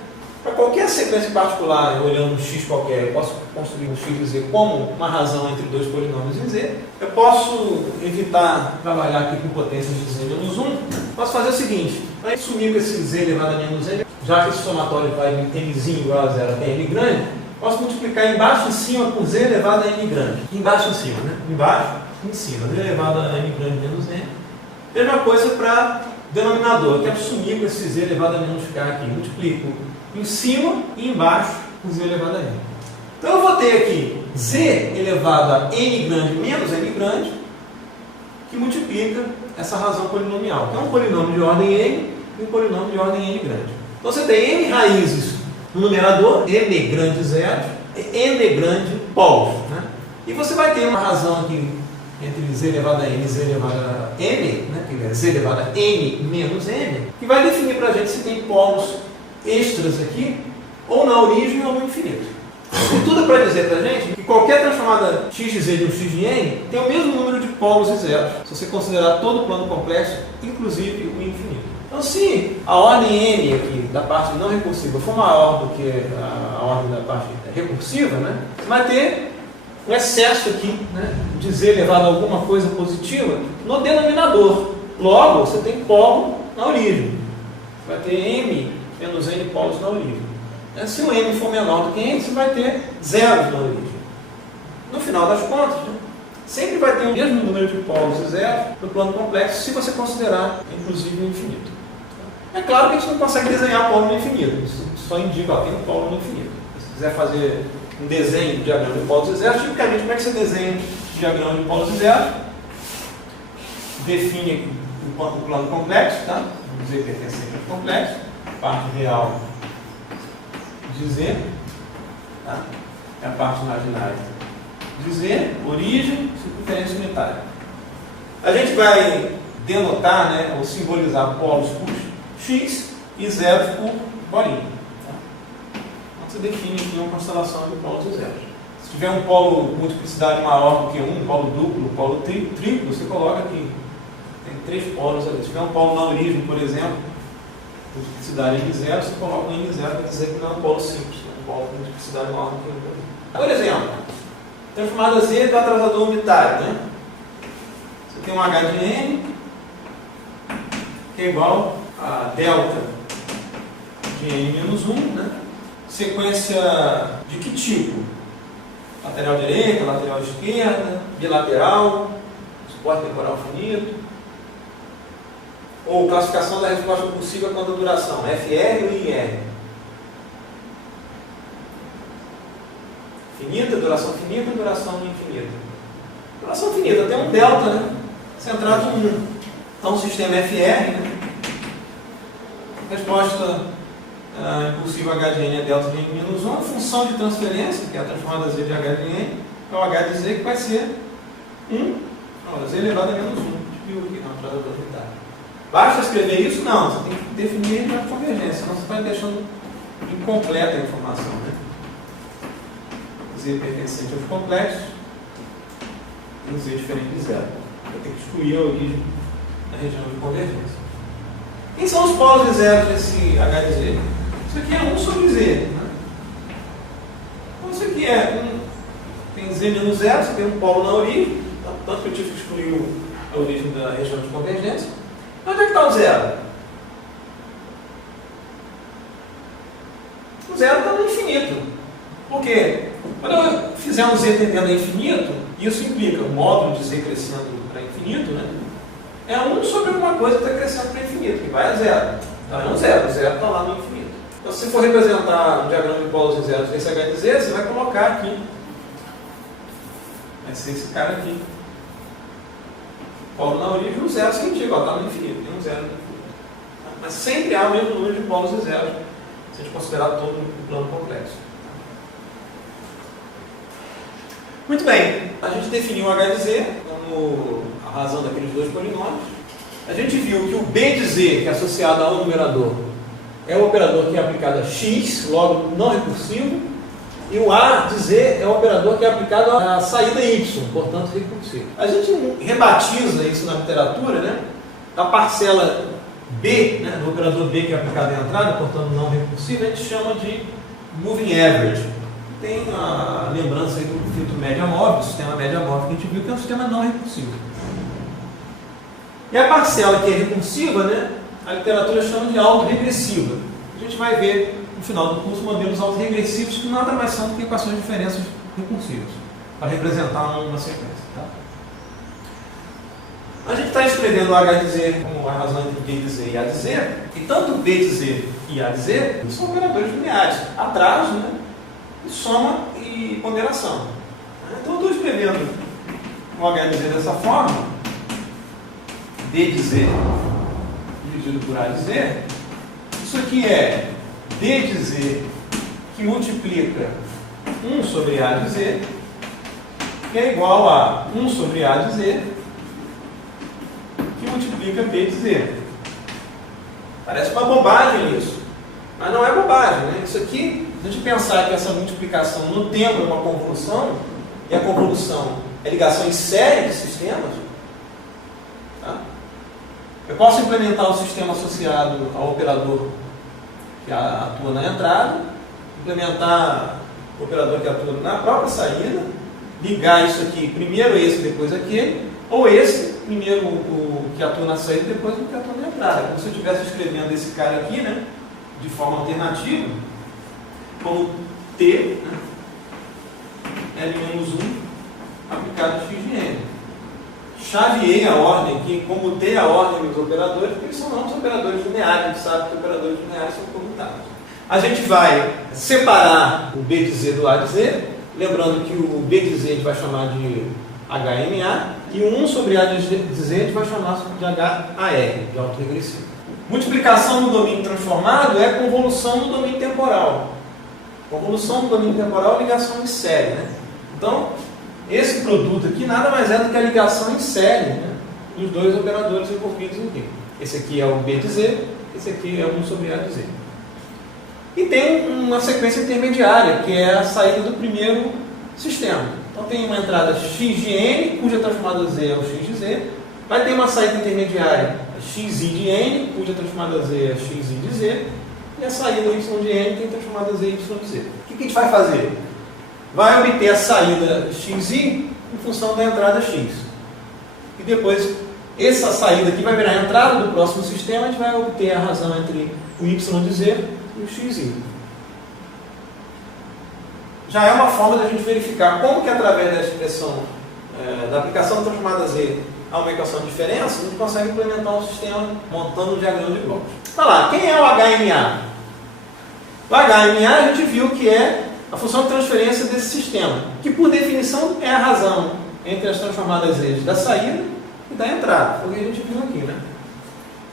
Para qualquer sequência particular, olhando um x qualquer, eu posso construir um x de Z como uma razão entre dois polinômios em Z. Eu posso evitar trabalhar aqui com potências de Z menos 1. Posso fazer o seguinte, vai sumir com esse Z elevado a menos n, já que esse somatório vai em nzinho igual a zero até n grande, posso multiplicar embaixo e em cima com Z elevado a n grande. Embaixo e em cima, né? Embaixo e em cima, Z elevado a n grande menos n. Mesma coisa para denominador. Eu quero sumir com esse Z elevado a menos k aqui. Multiplico em cima e embaixo com Z elevado a n. Então eu vou ter aqui Z elevado a n grande menos n grande, que multiplica essa razão polinomial, que é um polinômio de ordem n e um polinômio de ordem n grande. Então você tem n raízes no numerador, n grande zero, e n grande polos, né? E você vai ter uma razão aqui entre Z elevado a n e Z elevado a m, né, que é Z elevado a n menos m, que vai definir para a gente se tem polos extras aqui, ou na origem ou no infinito. E tudo para dizer para a gente que qualquer transformada x de Z de um x de n tem o mesmo número de polos e zeros, se você considerar todo o plano complexo, inclusive o infinito. Então, se a ordem n aqui, da parte não recursiva, for maior do que a ordem da parte recursiva, né, você vai ter um excesso aqui, né, de Z elevado a alguma coisa positiva no denominador. Logo, você tem polo na origem. Você vai ter m menos n polos na origem. Se o m for menor do que n, você vai ter zeros na origem. No final das contas, né, sempre vai ter o mesmo número de polos e zeros no plano complexo, se você considerar, inclusive, o infinito. É claro que a gente não consegue desenhar polo no infinito. Isso só indica, ó, tem um polo no infinito. Se quiser fazer um desenho de diagrama de polos e zeros, tipicamente, como é que você desenha um diagrama de polos e zeros? Define o plano complexo, tá? Vamos dizer pertencente ao complexo, parte real de Z, tá? É a parte imaginária de Z, origem, circunferência unitária. A gente vai denotar, né, ou simbolizar polos por x e zeros por bolinha. Você define aqui uma constelação de polos e zeros. Se tiver um polo multiplicidade maior do que um polo duplo, um polo triplo, você coloca aqui. Tem 3 polos ali. Se tiver um polo na origem, por exemplo, multiplicidade n zero, você coloca um n zero para dizer que não é um polo simples, é um polo com multiplicidade maior do que um. Por exemplo, transformada Z do atrasador unitário, né? Você tem um H de n, que é igual a delta de n menos 1, né? Sequência de que tipo? Lateral direita, lateral esquerda, bilateral, suporte temporal finito. Ou classificação da resposta possível quanto à duração, FR ou IR? Finita, duração infinita. Duração finita, tem um delta, né? Centrado em 1. Então, o sistema FR, né? Resposta impulsiva H de n é delta de n menos 1, a função de transferência, que é a transformada Z de H de n, é o H de Z, que vai ser 1, Z elevado a menos 1. A gente viu aqui na atrasador unitário. Basta escrever isso? Não, você tem que definir a convergência, senão você vai deixando incompleta a informação, né? Z pertencente aos complexos e um Z diferente de zero. Vai ter que excluir a origem da região de convergência. Quem são os polos de zero desse H de Z? Isso aqui é 1 sobre Z. Né? Então isso aqui é tem Z menos zero, você tem um polo na origem, tanto que eu tive que excluir a origem da região de convergência. Onde é que está o zero? O zero está no infinito. Porque quando eu fizer um z tendendo a infinito, isso implica o módulo de z crescendo para infinito, né? É 1 sobre alguma coisa que está crescendo para infinito, que vai a zero. Então é um zero, o zero está lá no infinito. Então se você for representar um diagrama de polos e zeros desse h de z, você vai colocar aqui. Vai ser esse cara aqui. Polo na origem, um zero significa, está no infinito, tem um zero no infinito. Mas sempre há o mesmo número de polos e zeros, se a gente considerar todo o plano complexo. Muito bem, a gente definiu o h de z como a razão daqueles dois polinômios. A gente viu que o b de z, que é associado ao numerador, é o operador que é aplicado a x, logo não recursivo, e o a de z é o operador que é aplicado à saída y, portanto recursivo. A gente rebatiza isso na literatura, né? A parcela b, né, do operador b que é aplicado à entrada, portanto não recursivo, a gente chama de moving average. Tem a lembrança aí do filtro média-móvel, do sistema média-móvel que a gente viu que é um sistema não recursivo. E a parcela que é recursiva, né, a literatura chama de autorregressiva. A gente vai ver no final do curso modelos autorregressivos que nada mais são do que equações de diferenças recursivas, para representar uma sequência. Tá? A gente está escrevendo o h de z como a razão entre b de z e a de z, e tanto b de z e a de z são operadores lineares, atraso, né, soma e ponderação. Então eu estou escrevendo o h de z dessa forma, d de z dividido por a de z. Isso aqui é d de z que multiplica 1 sobre a de z, que é igual a 1 sobre a de z, que multiplica b de z. Parece uma bobagem isso, mas não é bobagem, né? Isso aqui, se a gente pensar que essa multiplicação no tempo é uma convolução, e a convolução é ligação em série de sistemas, tá? Eu posso implementar o sistema associado ao operador que atua na entrada, implementar o operador que atua na própria saída, ligar isso aqui, primeiro esse, depois aquele, ou esse, primeiro o que atua na saída, depois o que atua na entrada. Como se eu estivesse escrevendo esse cara aqui, né, de forma alternativa, como T, né, L-1 aplicado a x de n. Chaveei a ordem aqui, como T a ordem dos operadores, porque eles são não os operadores lineares, a gente sabe que operadores lineares são comutáveis. A gente vai separar o b de z do a de z, lembrando que o b de z a gente vai chamar de HMA, e o 1 sobre a de z a gente vai chamar de HAR, de autorregressivo. Multiplicação no domínio transformado é convolução no domínio temporal. Convolução no domínio temporal é ligação em série, né? Então, esse produto aqui nada mais é do que a ligação em série, né, dos dois operadores envolvidos em tempo. Esse aqui é o b de z, esse aqui é 1 sobre a de z. E tem uma sequência intermediária, que é a saída do primeiro sistema. Então tem uma entrada x de n, cuja transformada z é o x de z. Vai ter uma saída intermediária xi de n, cuja transformada z é xi de z. E a saída y de n tem transformada z y de z. O que a gente vai fazer? Vai obter a saída xi em função da entrada x. E depois, essa saída aqui vai virar a entrada do próximo sistema, a gente vai obter a razão entre o y de z e o xi. Já é uma forma da gente verificar como que através da expressão, da aplicação da transformada z a uma equação de diferença, a gente consegue implementar um sistema montando um diagrama de blocos. Tá lá, quem é o HMA? O HMA a gente viu que é a função de transferência desse sistema, que por definição é a razão entre as transformadas z da saída e da entrada. Foi o que a gente viu aqui, né?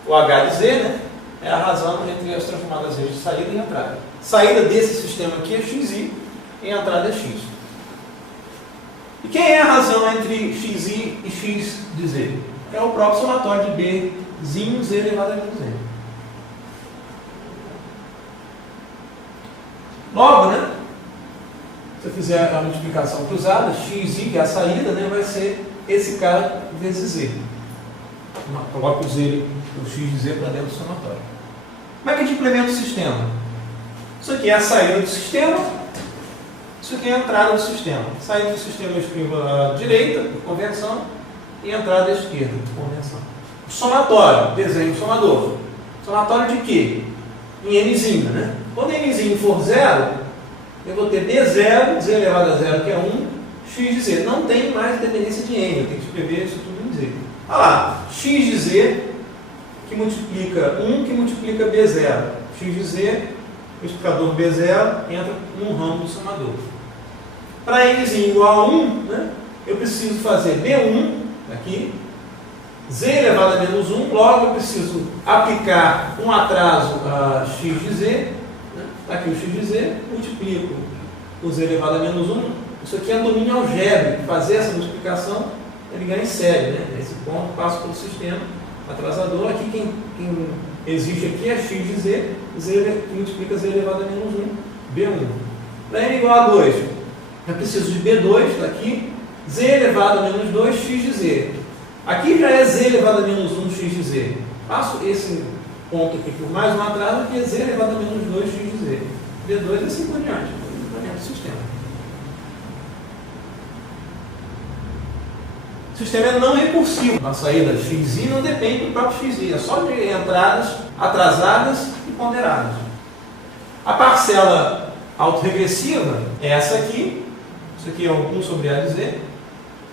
O h de z, né, é a razão entre as transformadas z de saída e entrada. Saída desse sistema aqui é xi e entrada é x. E quem é a razão entre xi e x de z? É o próprio somatório de bzinho z elevado a menos n. Logo, né? Se eu fizer a multiplicação cruzada, xi, que é a saída, né, vai ser esse cara vezes z. Coloco o x de z para dentro do somatório. Como é que a gente implementa o sistema? Isso aqui é a saída do sistema, isso aqui é a entrada do sistema. Saída do sistema eu escrevo à direita, por convenção, e a entrada à esquerda, por convenção. O somatório, desenho o somador. Somatório de quê? Em nzinho, né? Quando nzinho for zero, eu vou ter B0, z elevado a zero, que é 1, x de z. Não tem mais dependência de n, eu tenho que escrever isso tudo em z. Olha lá, x de z, que multiplica 1, que multiplica B0. X de z, o multiplicador B0 entra no ramo do somador. Para n igual a 1, né, eu preciso fazer B1, aqui, z elevado a menos 1, logo eu preciso aplicar um atraso a x de z, né? Aqui o x de z, multiplico o z elevado a menos 1, isso aqui é domínio algébrico, fazer essa multiplicação ele ganha em série, né? Esse ponto passa pelo sistema atrasador, aqui quem existe aqui é x de z, z que multiplica z elevado a menos 1, b1. Para n igual a 2, eu preciso de b2, está aqui, z elevado a menos 2, x de z. Aqui já é z elevado a menos 1 x de z. Passo esse ponto aqui por mais um atraso, que é z elevado a menos 2 x de z. B2 e assim por diante, do sistema. O sistema é não recursivo. A saída xi não depende do próprio xi, é só de entradas atrasadas e ponderadas. A parcela autorregressiva é essa aqui. Isso aqui é 1 sobre a de z.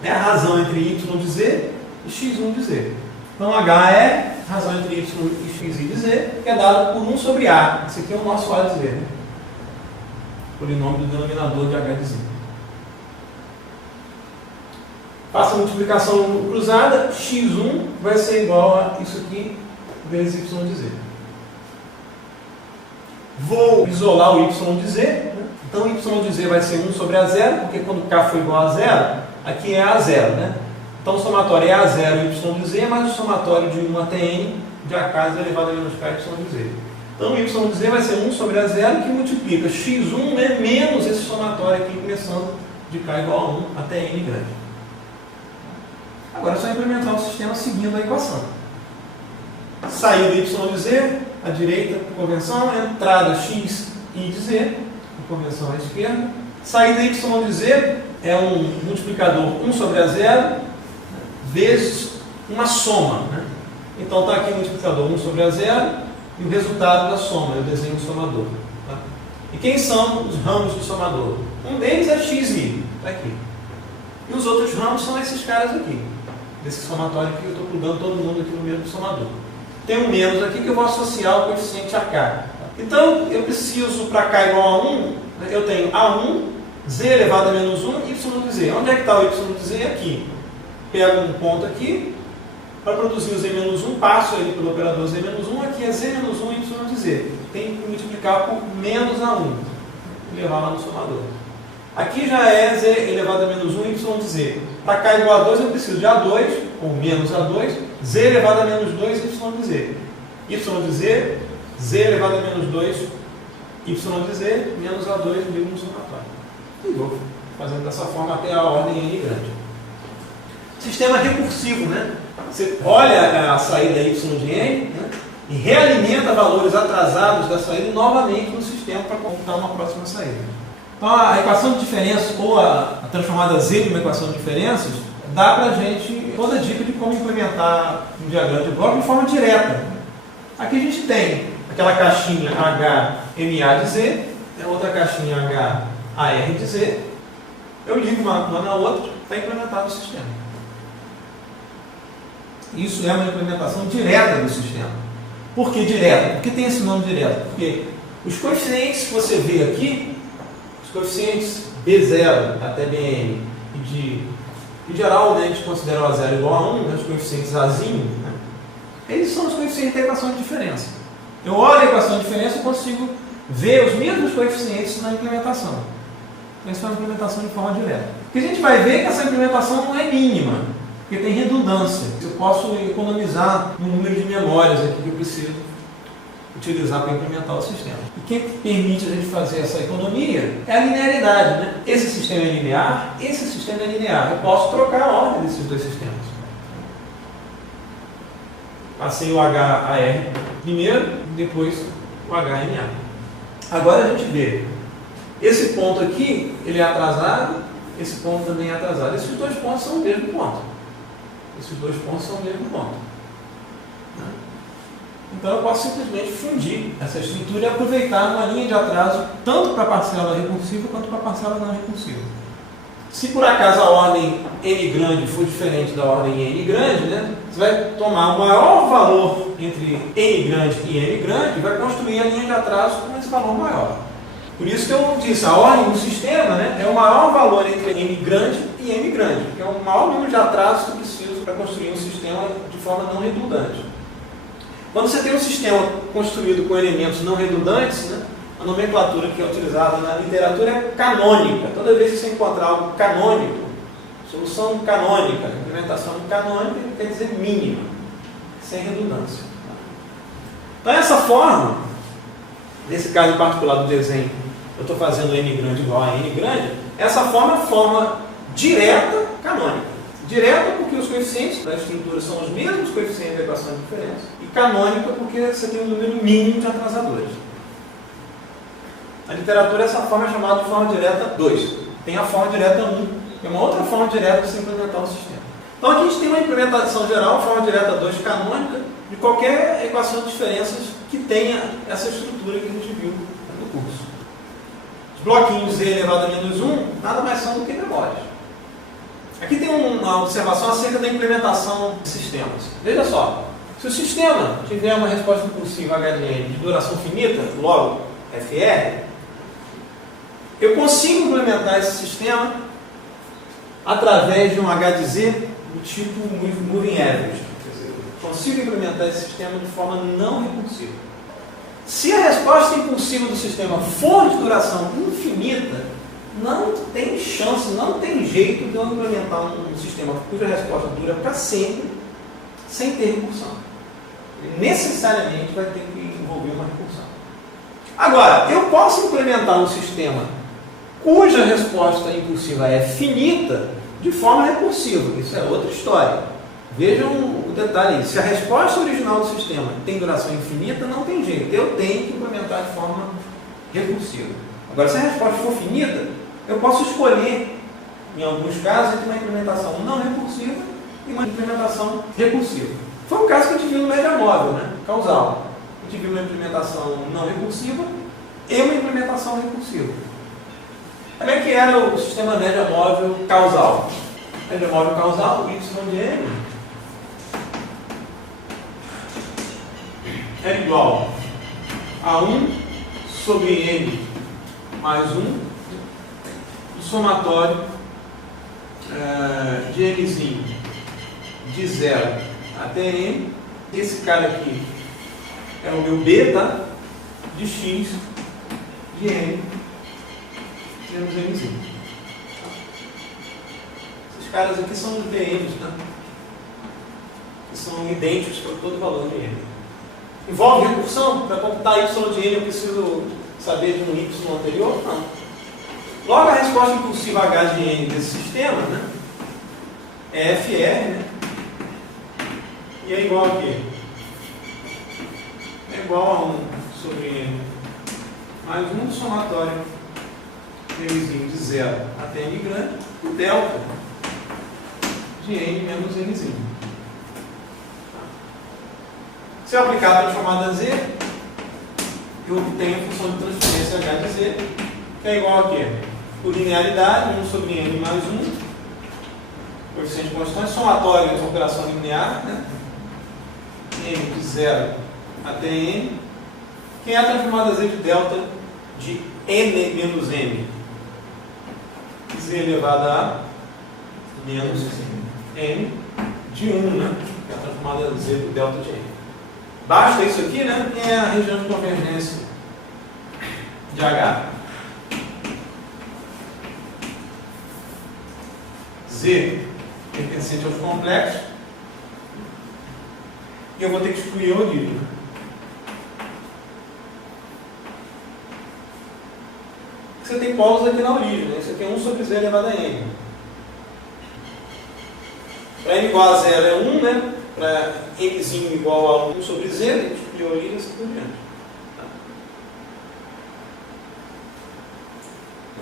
É a razão entre y de z e x1 de z. Então H é razão entre y e x de z, que é dado por 1 sobre a. Esse aqui é o nosso a de z, né? Polinômio do denominador de h de z. Faça a multiplicação cruzada, x1 vai ser igual a isso aqui vezes y de z. Vou isolar o y de z, né? Então y de z vai ser 1 sobre a zero, porque quando k for igual a zero, aqui é a zero, né? Então o somatório é a zero y de z, mais o somatório de 1 até n de ak elevado a menos k y de z. Então y de z vai ser 1 sobre a zero, que multiplica x1, né, menos esse somatório aqui, começando de k igual a 1 até n grande. Agora é só implementar o sistema seguindo a equação. Saída y de z, à direita, por convenção, entrada x i de z, por convenção à esquerda. Saída y de z é um multiplicador 1 sobre a zero, vezes uma soma, né? Então está aqui o multiplicador 1 sobre a zero e o resultado da soma, eu desenho o somador. Tá? E quem são os ramos do somador? Um deles é xi, está aqui. E os outros ramos são esses caras aqui, desse somatório que eu estou plugando todo mundo aqui no meio do somador. Tem um menos aqui que eu vou associar o coeficiente a k. Então eu preciso, para k igual a 1, eu tenho a1, z elevado a menos 1, y de z. Onde é que está o y de z? Aqui. Pego um ponto aqui, para produzir o z menos 1, passo ele pelo operador z menos 1, aqui é z menos 1, y de z. Tem que multiplicar por menos a1, e levar lá no somador. Aqui já é z elevado a menos 1, y de z. Para k igual a 2, eu preciso de a2, ou menos a2, z elevado a menos 2, y de z. Y de z, z elevado a menos 2, y de z, menos a2, ligo no somatório. E vou fazendo dessa forma até a ordem n grande. Sistema recursivo, né? Você olha a saída y de n, né, e realimenta valores atrasados da saída novamente no sistema para computar uma próxima saída. Então a equação de diferença, ou a transformada z em uma equação de diferenças, dá para a gente toda a dica de como implementar um diagrama de bloco de forma direta. Aqui a gente tem aquela caixinha HMA de z, tem outra caixinha HAR de z. Eu ligo uma na outra para implementar no sistema. Isso é uma implementação direta do sistema. Por que direta? Por que tem esse nome direto? Porque os coeficientes que você vê aqui, os coeficientes B0 até Bn, e em geral, né, a gente considera o A0 igual a 1, né, os coeficientes Azinho, né, eles são os coeficientes da equação de diferença. Eu olho a equação de diferença e consigo ver os mesmos coeficientes na implementação. Então, isso é uma implementação de forma direta. Porque a gente vai ver que essa implementação não é mínima, porque tem redundância. Eu posso economizar no número de memórias aqui que eu preciso utilizar para implementar o sistema. E quem permite a gente fazer essa economia é a linearidade, né? Esse sistema é linear, esse sistema é linear. Eu posso trocar a ordem desses dois sistemas. Passei o HAR primeiro, depois o HMA. Agora a gente vê, esse ponto aqui, ele é atrasado, esse ponto também é atrasado. Esses dois pontos são o mesmo ponto. Esses dois pontos são o mesmo ponto. Então eu posso simplesmente fundir essa estrutura e aproveitar uma linha de atraso tanto para a parcela recursiva quanto para a parcela não recursiva. Se por acaso a ordem n grande for diferente da ordem n grande, né, você vai tomar o maior valor entre n grande e n grande e vai construir a linha de atraso com esse valor maior. Por isso que eu disse, a ordem do sistema, né, é o maior valor entre n grande e n grande, que é o maior número de atrasos que eu preciso para construir um sistema de forma não redundante. Quando você tem um sistema construído com elementos não redundantes, né, a nomenclatura que é utilizada na literatura é canônica. Toda vez que você encontrar algo canônico, solução canônica, implementação canônica, quer dizer mínima, sem redundância. Então, essa forma, nesse caso em particular do desenho, eu estou fazendo n grande igual a n grande, essa forma é a forma direta canônica. Direta porque os coeficientes da estrutura são os mesmos coeficientes da equação de diferença. E canônica porque você tem um número mínimo de atrasadores. Na literatura, essa forma é chamada de forma direta 2. Tem a forma direta 1, que é uma outra forma direta de se implementar um sistema. Então aqui a gente tem uma implementação geral, forma direta 2 canônica, de qualquer equação de diferenças que tenha essa estrutura que a gente viu no curso. Os bloquinhos z elevado a menos 1 nada mais são do que memórias. Aqui tem uma observação acerca da implementação de sistemas. Veja só, se o sistema tiver uma resposta impulsiva HDN de duração finita, logo FR, eu consigo implementar esse sistema através de um H de Z do tipo Moving Average. Quer dizer, eu consigo implementar esse sistema de forma não recursiva. Se a resposta impulsiva do sistema for de duração infinita, não tem chance, não tem jeito de eu implementar um sistema cuja resposta dura para sempre, sem ter recursão. Ele necessariamente vai ter que envolver uma recursão. Agora, eu posso implementar um sistema cuja resposta impulsiva é finita de forma recursiva. Isso é outra história. Vejam o detalhe. Se a resposta original do sistema tem duração infinita, não tem jeito. Eu tenho que implementar de forma recursiva. Agora, se a resposta for finita, eu posso escolher, em alguns casos, entre uma implementação não recursiva e uma implementação recursiva. Foi o caso que a gente viu no média móvel, né? Causal. A gente viu uma implementação não recursiva e uma implementação recursiva. Como é que era o sistema média móvel causal? Média móvel causal, y de n, é igual a 1 sobre n mais 1, o somatório de nzinho de 0 até n. Esse cara aqui é o meu b, tá? De x de n menos nzinho. Esses caras aqui são os bm's, né? Que são idênticos para todo valor de n. Envolve recursão? Para computar y de n eu preciso saber de um y anterior? Não. Logo, a resposta impulsiva h de n desse sistema, né, é FR, né? E é igual a quê? É igual a 1 sobre n mais 1 somatório nzinho de 0 até n grande, o delta de n menos nzinho. Se eu aplicar a transformada z, eu obtenho a função de transferência h de z, que é igual a quê? Por linearidade, 1 sobre n mais 1, coeficiente constante, somatório de operação linear, né? n de 0 até n, que é a transformada z de delta de n menos m, z elevado a menos n de 1, né? Que é a transformada z do delta de n. Basta isso aqui, né? Que é a região de convergência de H. Z pertencente aos complexos. E eu vou ter que excluir a origem. Você tem polos aqui na origem, né? Isso aqui é 1 sobre z elevado a n. Para n igual a 0 é 1, né? Para nzinho igual a 1 sobre z, tem que excluir a origem e assim por diante.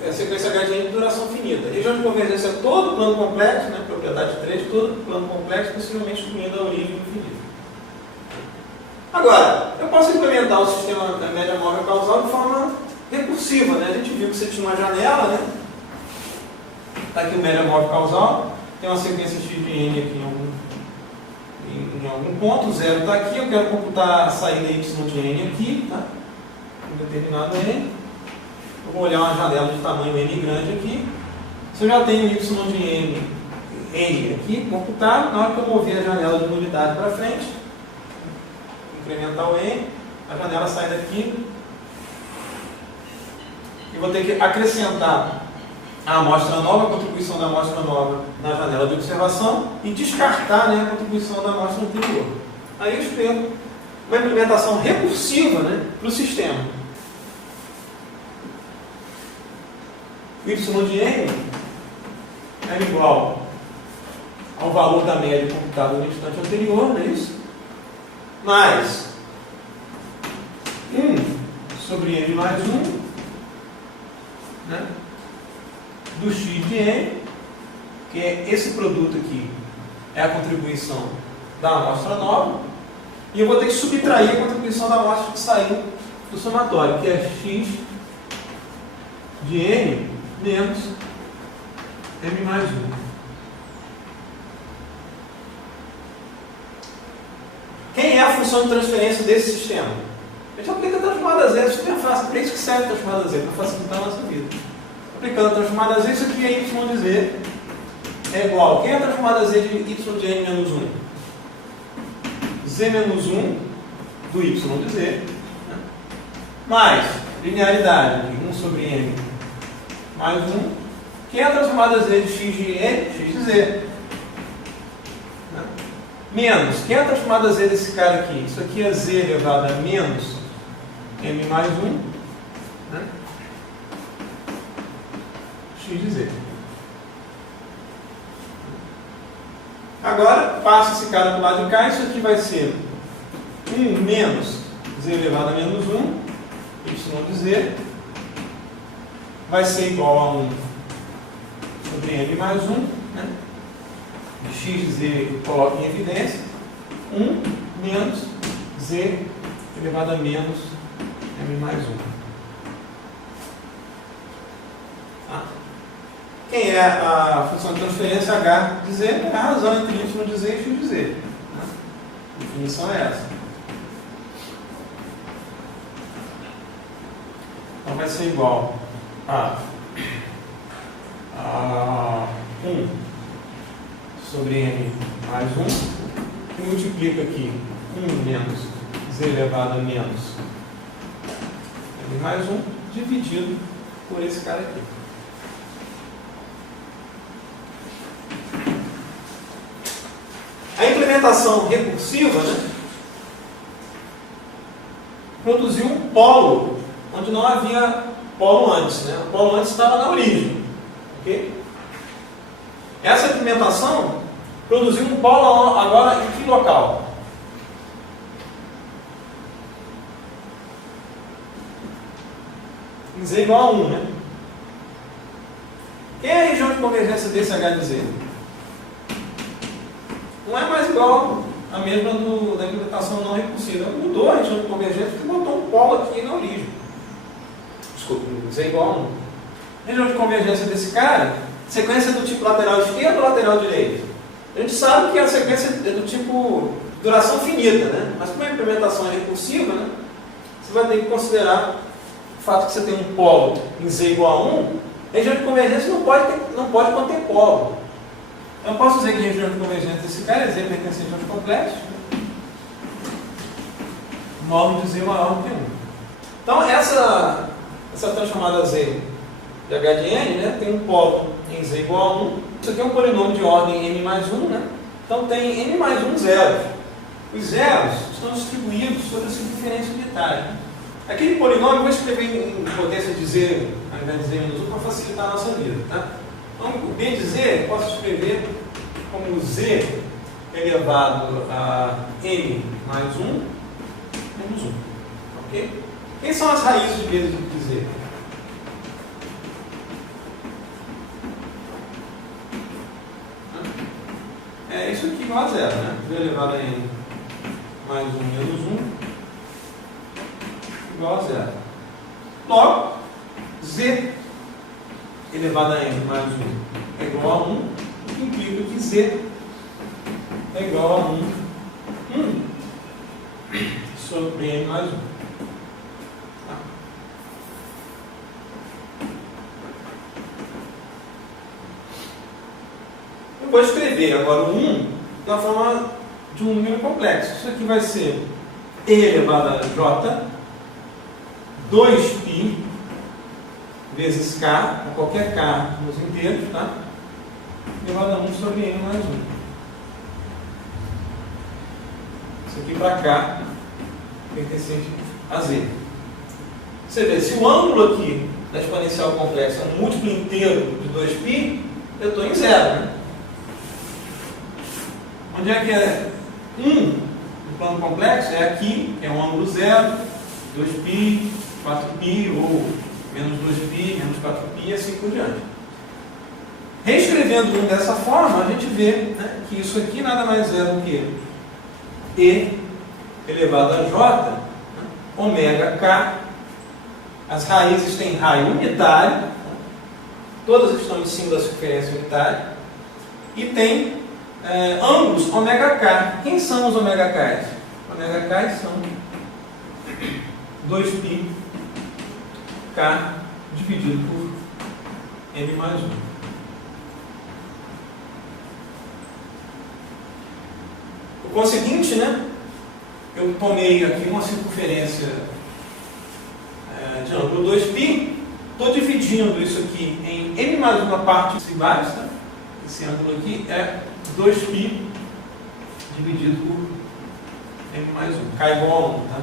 É a sequência H de n de duração finita. Região de convergência é todo plano complexo, né? Propriedade 3, todo plano complexo, possivelmente excluindo a origem infinita. Agora, eu posso implementar o sistema da média móvel causal de forma recursiva, né? A gente viu que você tinha uma janela, né? Está aqui o média móvel causal, tem uma sequência x de n aqui em algum ponto, 0 está aqui, eu quero computar a saída y de n aqui, tá? Um determinado n. Eu vou olhar uma janela de tamanho n grande aqui. Se eu já tenho y de n aqui computado, na hora que eu mover a janela de nulidade para frente, incrementar o n, a janela sai daqui e vou ter que acrescentar a amostra nova, a contribuição da amostra nova na janela de observação e descartar, né, a contribuição da amostra anterior. Aí eu escrevo uma implementação recursiva, né, para o sistema. Y de n é igual ao valor da média computada no instante anterior, não é isso? Mais 1 sobre n mais 1, né, do x de n, que é esse produto aqui, é a contribuição da amostra nova, e eu vou ter que subtrair a contribuição da amostra que saiu do somatório, que é x de n menos m mais 1. Quem é a função de transferência desse sistema? A gente aplica a transformada z, isso é fácil, para isso que serve a transformada z, para facilitar a nossa vida. Aplicando a transformada z, isso aqui é y de z é igual. Quem é a transformada z de y de n menos 1? Z menos 1 do y de z, né? Mais linearidade de 1 sobre n mais 1. Quem é a transformada z de x de n? X de z. Né? Menos. Quem é a transformada z desse cara aqui? Isso aqui é z elevado a menos m mais 1. Né? X de z. Agora, passa esse cara do lado de cá, isso aqui vai ser 1 menos z elevado a menos 1, y de z, vai ser igual a 1 sobre m mais 1, né? X de z coloca em evidência, 1 menos z elevado a menos m mais 1. Quem é a função de transferência h de z? É a razão entre y de z e x de z. Né? A definição é essa. Então vai ser igual a 1 sobre n mais 1, que multiplica aqui 1 menos z elevado a menos m mais 1, dividido por esse cara aqui. A implementação recursiva, né, produziu um polo onde não havia polo antes. Né? O polo antes estava na origem. Okay? Essa implementação produziu um polo agora em que local? Em z igual a 1. Né? Quem é a região de convergência desse h de z? Não é mais igual a mesma da implementação não recursiva. Mudou a região de convergência porque botou um polo aqui na origem. Desculpa, z igual a 1. Região de convergência desse cara, sequência do tipo lateral esquerdo ou lateral direito? A gente sabe que a sequência é do tipo duração finita, né? Mas como a implementação é recursiva, né, você vai ter que considerar o fato que você tem um polo em z igual a 1, a região de convergência não pode conter polo. Eu posso dizer que a região de convergência desse cara é z pertencente aos complexos, módulo de z maior do que 1. Então, essa transformada z de h de n, né, tem um polo em z igual a 1. Isso aqui é um polinômio de ordem m mais 1. Né? Então, tem n mais 1 zeros. Os zeros estão distribuídos sobre a circunferência unitária. Aquele polinômio eu vou escrever em potência de z ao invés de z menos 1 para facilitar a nossa vida. Tá? Então, o b de z posso escrever como z elevado a n mais 1 menos 1. Ok? Quem são as raízes de b de z? É isso aqui igual a zero, né? z elevado a n mais 1 menos 1 igual a zero. Logo, z elevado a n mais 1 é igual a 1, o que implica que z é igual a 1 sobre n mais 1. Eu vou escrever agora o 1 na forma de um número complexo. Isso aqui vai ser e elevado a j, 2π vezes k, qualquer k nos inteiros, tá? Elevado a 1 sobre n mais 1. Isso aqui para cá, pertencente a z. Você vê, se o ângulo aqui da exponencial complexa é um múltiplo inteiro de 2π, eu estou em zero, né? Onde é que é 1 no plano complexo? É aqui, é um ângulo zero, 2π, 4π, ou menos 2π, menos 4π, e assim por diante. Reescrevendo 1 dessa forma, a gente vê, né, que isso aqui nada mais é do que e elevado a j, né, ômega k. As raízes têm raio unitário, né, todas estão em cima da circunferência unitária, e tem ângulos ômega k. Quem são os ômega k's? Ômega k's são 2π k dividido por n mais 1. Por conseguinte, né, eu tomei aqui uma circunferência de ângulo 2π, estou dividindo isso aqui em n mais uma partes iguais, tá? Esse ângulo aqui é 2π dividido por n mais 1, k igual a 1, tá?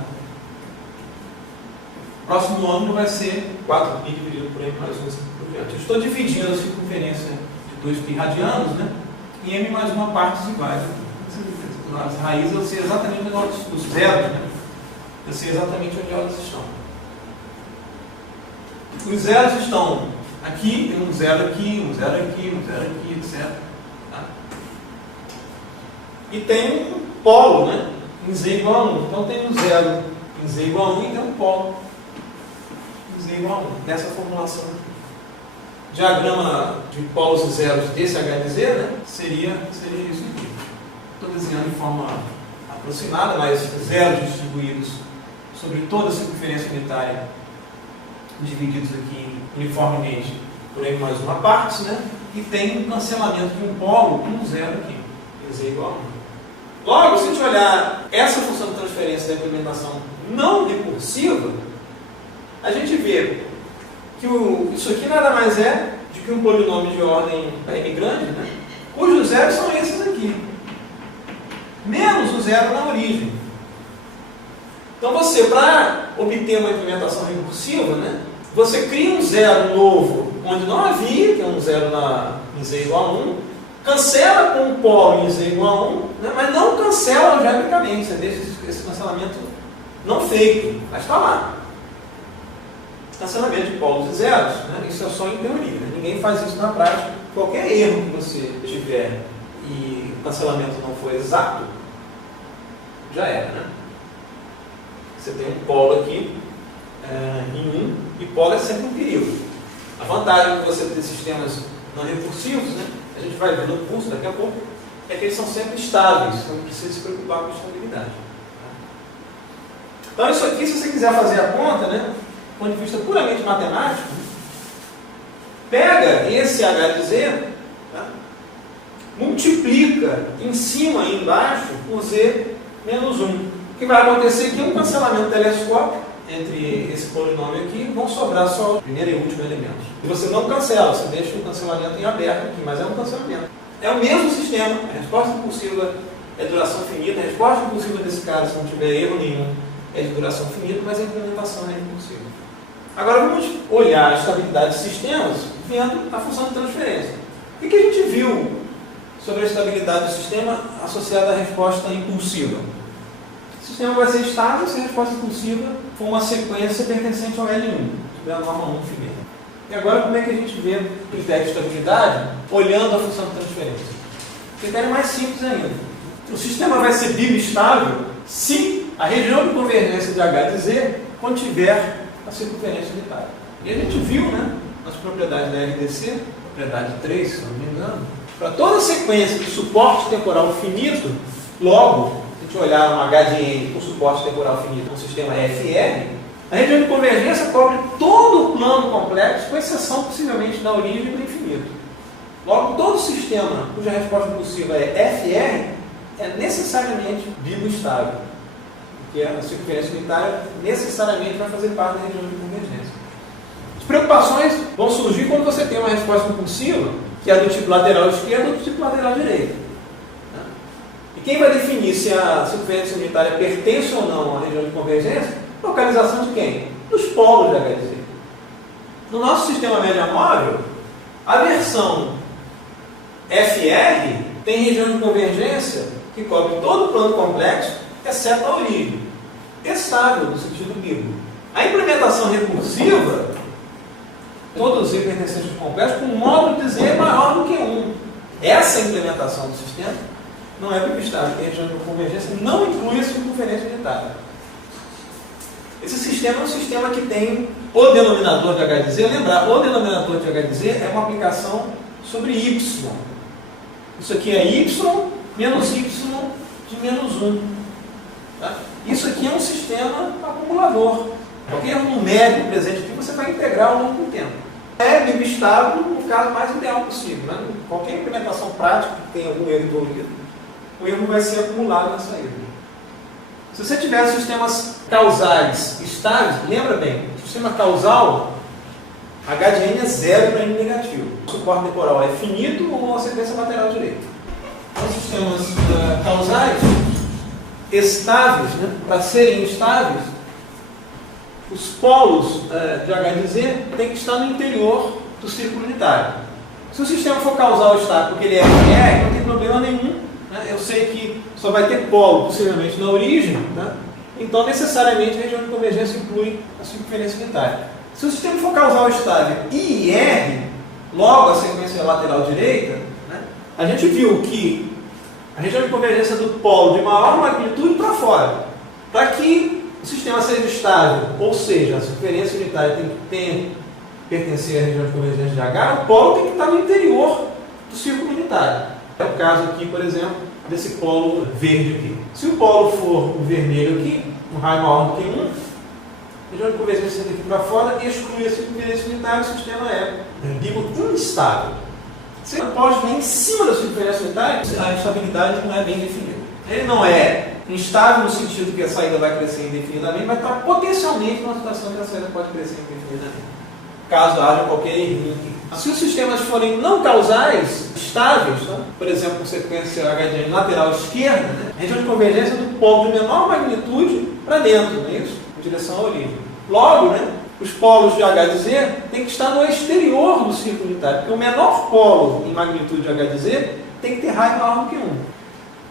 O próximo ângulo vai ser 4π dividido por n mais 1, assim por diante. Eu estou dividindo a circunferência de 2π radianos, né, em n mais uma partes iguais. As raízes eu sei exatamente onde elas, os zeros, né, eu sei exatamente onde elas estão. Os zeros estão aqui, um zero aqui, um zero aqui, um zero aqui, etc. Tá? E tem um polo, né, em z igual a 1. Então tem um zero em z igual a 1 e tem um polo em z igual a 1. Nessa formulação aqui. Diagrama de polos e zeros desse H de Z, né, seria isso aqui. Estou desenhando de forma aproximada, mas zeros distribuídos sobre toda a circunferência unitária, divididos aqui uniformemente por n mais uma parte, né? E tem um cancelamento de um polo com um zero aqui, z igual a 1. Logo, se a gente olhar essa função de transferência da implementação não recursiva, a gente vê que isso aqui nada mais é do que um polinômio de ordem n grande, né? Cujos zeros são esses aqui, menos o zero na origem. Então você, para obter uma implementação recursiva, né, você cria um zero novo onde não havia, que é um zero em z igual a 1, cancela com um polo em z igual a 1, né, mas não cancela algebricamente, você deixa esse cancelamento não feito, mas está lá. Cancelamento de polos e zeros, né, isso é só em teoria, né, ninguém faz isso na prática. Qualquer erro que você tiver e o cancelamento não for exato, já era, né? Você tem um polo aqui em 1, e polo é sempre um período. A vantagem de você ter sistemas não recursivos, né, a gente vai ver no curso daqui a pouco, é que eles são sempre estáveis, então não precisa se preocupar com a estabilidade. Então isso aqui, se você quiser fazer a conta, né, do ponto de vista puramente matemático, pega esse H de Z, tá, multiplica em cima e embaixo por Z menos 1. O que vai acontecer aqui é um cancelamento telescópico entre esse polinômio aqui, vão sobrar só o primeiro e último elemento. E você não cancela, você deixa o cancelamento em aberto aqui, mas é um cancelamento. É o mesmo sistema, a resposta impulsiva é duração finita, a resposta impulsiva desse cara, se não tiver erro nenhum, é de duração finita, mas a implementação é impulsiva. Agora vamos olhar a estabilidade de sistemas vendo a função de transferência. O que a gente viu sobre a estabilidade do sistema associada à resposta impulsiva? O sistema vai ser estável se a resposta impulsiva for uma sequência pertencente ao L1, tiver a norma 1 finita. E agora como é que a gente vê o critério de estabilidade olhando a função de transferência? O critério mais simples ainda. O sistema vai ser bimestável se a região de convergência de H de Z quando tiver a circunferência unitária. E a gente viu, né, nas propriedades da LDC, propriedade 3, se não me engano, para toda sequência de suporte temporal finito, logo, se a gente olhar um H de N com suporte temporal finito, um sistema FR, a região de convergência cobre todo o plano complexo, com exceção possivelmente da origem do infinito. Logo, todo sistema cuja resposta possível é FR é necessariamente biloestável, porque a circunferência unitária necessariamente vai fazer parte da região de convergência. As preocupações vão surgir quando você tem uma resposta impulsiva, que é do tipo lateral esquerdo ou do tipo lateral direito. E quem vai definir se a circunferência unitária pertence ou não à região de convergência? Localização de quem? Dos polos da HDZ. No nosso sistema média móvel, a versão FR tem região de convergência que cobre todo o plano complexo, exceto a origem. Estável, no sentido bíblico. A implementação recursiva, todos os hipertensores complexos, com um módulo de Z maior do que 1. Essa implementação do sistema não é biloestável, porque a região de convergência não inclui a circunferência unitária. Esse sistema é um sistema que tem o denominador de HDZ. Lembrar, o denominador de HDZ é uma aplicação sobre Y. Isso aqui é Y menos Y de menos 1. Tá? Isso aqui é um sistema acumulador. Qualquer erro numérico presente aqui você vai integrar ao longo do tempo. É biloestável no caso mais ideal possível. Né? Qualquer implementação prática que tenha algum erro envolvido, o erro vai ser acumulado na saída. Se você tiver sistemas causais estáveis, lembra bem, o sistema causal, H de N é 0 para N negativo. O suporte temporal é finito ou a sequência lateral direita. Então, sistemas causais estáveis, né, para serem estáveis, os polos de H de Z têm que estar no interior do círculo unitário. Se o sistema for causal estável porque ele é FR, não tem problema nenhum. Eu sei que só vai ter polo, possivelmente, na origem, né? Então, necessariamente, a região de convergência inclui a circunferência unitária. Se o sistema for causal estável IR, logo a sequência lateral direita, né? A gente viu que a região de convergência do polo de maior magnitude para fora. Para que o sistema seja estável, ou seja, a circunferência unitária tem que pertencer à região de convergência de H, o polo tem que estar no interior do círculo unitário. É o caso aqui, por exemplo, desse polo verde aqui. Se o polo for o vermelho aqui, um raio maior do que 1, a região de convergência daqui para fora exclui a circunferência unitária, o sistema é instável. Se o polo estiver em cima da circunferência unitária, a estabilidade não é bem definida. Ele não é instável no sentido que a saída vai crescer indefinidamente, mas está potencialmente numa situação que a saída pode crescer indefinidamente, caso haja qualquer erro aqui. Se os sistemas forem não causais, estáveis, né? Por exemplo, com sequência HDN lateral esquerda, né? A região de convergência do polo de menor magnitude para dentro, não é isso? Em direção à origem. Logo, né, os polos de H de Z têm que estar no exterior do círculo unitário, porque o menor polo em magnitude de H de Z tem que ter raio maior do que 1.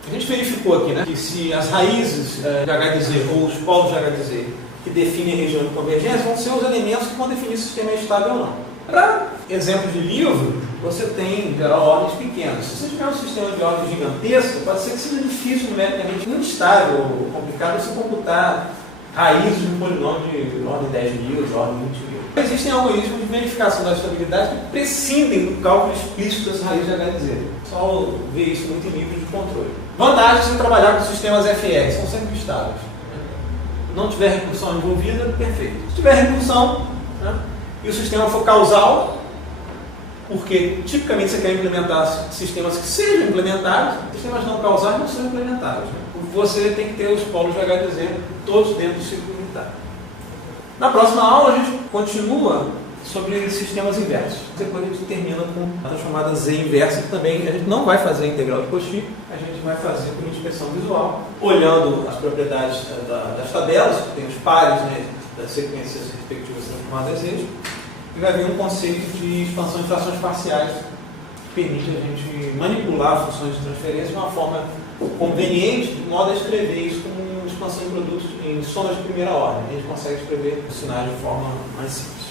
A gente verificou aqui, né, que se as raízes de H de Z ou os polos de H de Z que definem a região de convergência vão ser os elementos que vão definir se o sistema é estável ou não. Para exemplos de livro, você tem, em geral, ordens pequenas. Se você tiver um sistema de ordem gigantesca, pode ser que seja difícil, numericamente instável ou complicado você computar raízes de um polinômio de ordem 10.000, de ordem 20.000. Existem algoritmos de verificação da estabilidade que prescindem do cálculo explícito das raízes de HDZ. Só ver isso muito em livros de controle. Vantagens de trabalhar com sistemas FR, são sempre estáveis. Se não tiver recursão envolvida, perfeito. Se tiver recursão, né, e o sistema for causal, porque tipicamente você quer implementar sistemas que sejam implementados, sistemas não causais não são implementados. Você tem que ter os polos de HDZ todos dentro do círculo unitário. Na próxima aula a gente continua sobre sistemas inversos. Depois a gente termina com a chamada Z inversa, que também a gente não vai fazer a integral de Cauchy, a gente vai fazer por inspeção visual, olhando as propriedades das tabelas, que tem os pares, né, das sequências respectivas transformadas em eixo, e vai ver um conceito de expansão de frações parciais que permite a gente manipular funções de transferência de uma forma conveniente, de modo a escrever isso como expansão de produtos em somas de primeira ordem. A gente consegue escrever os sinais de forma mais simples.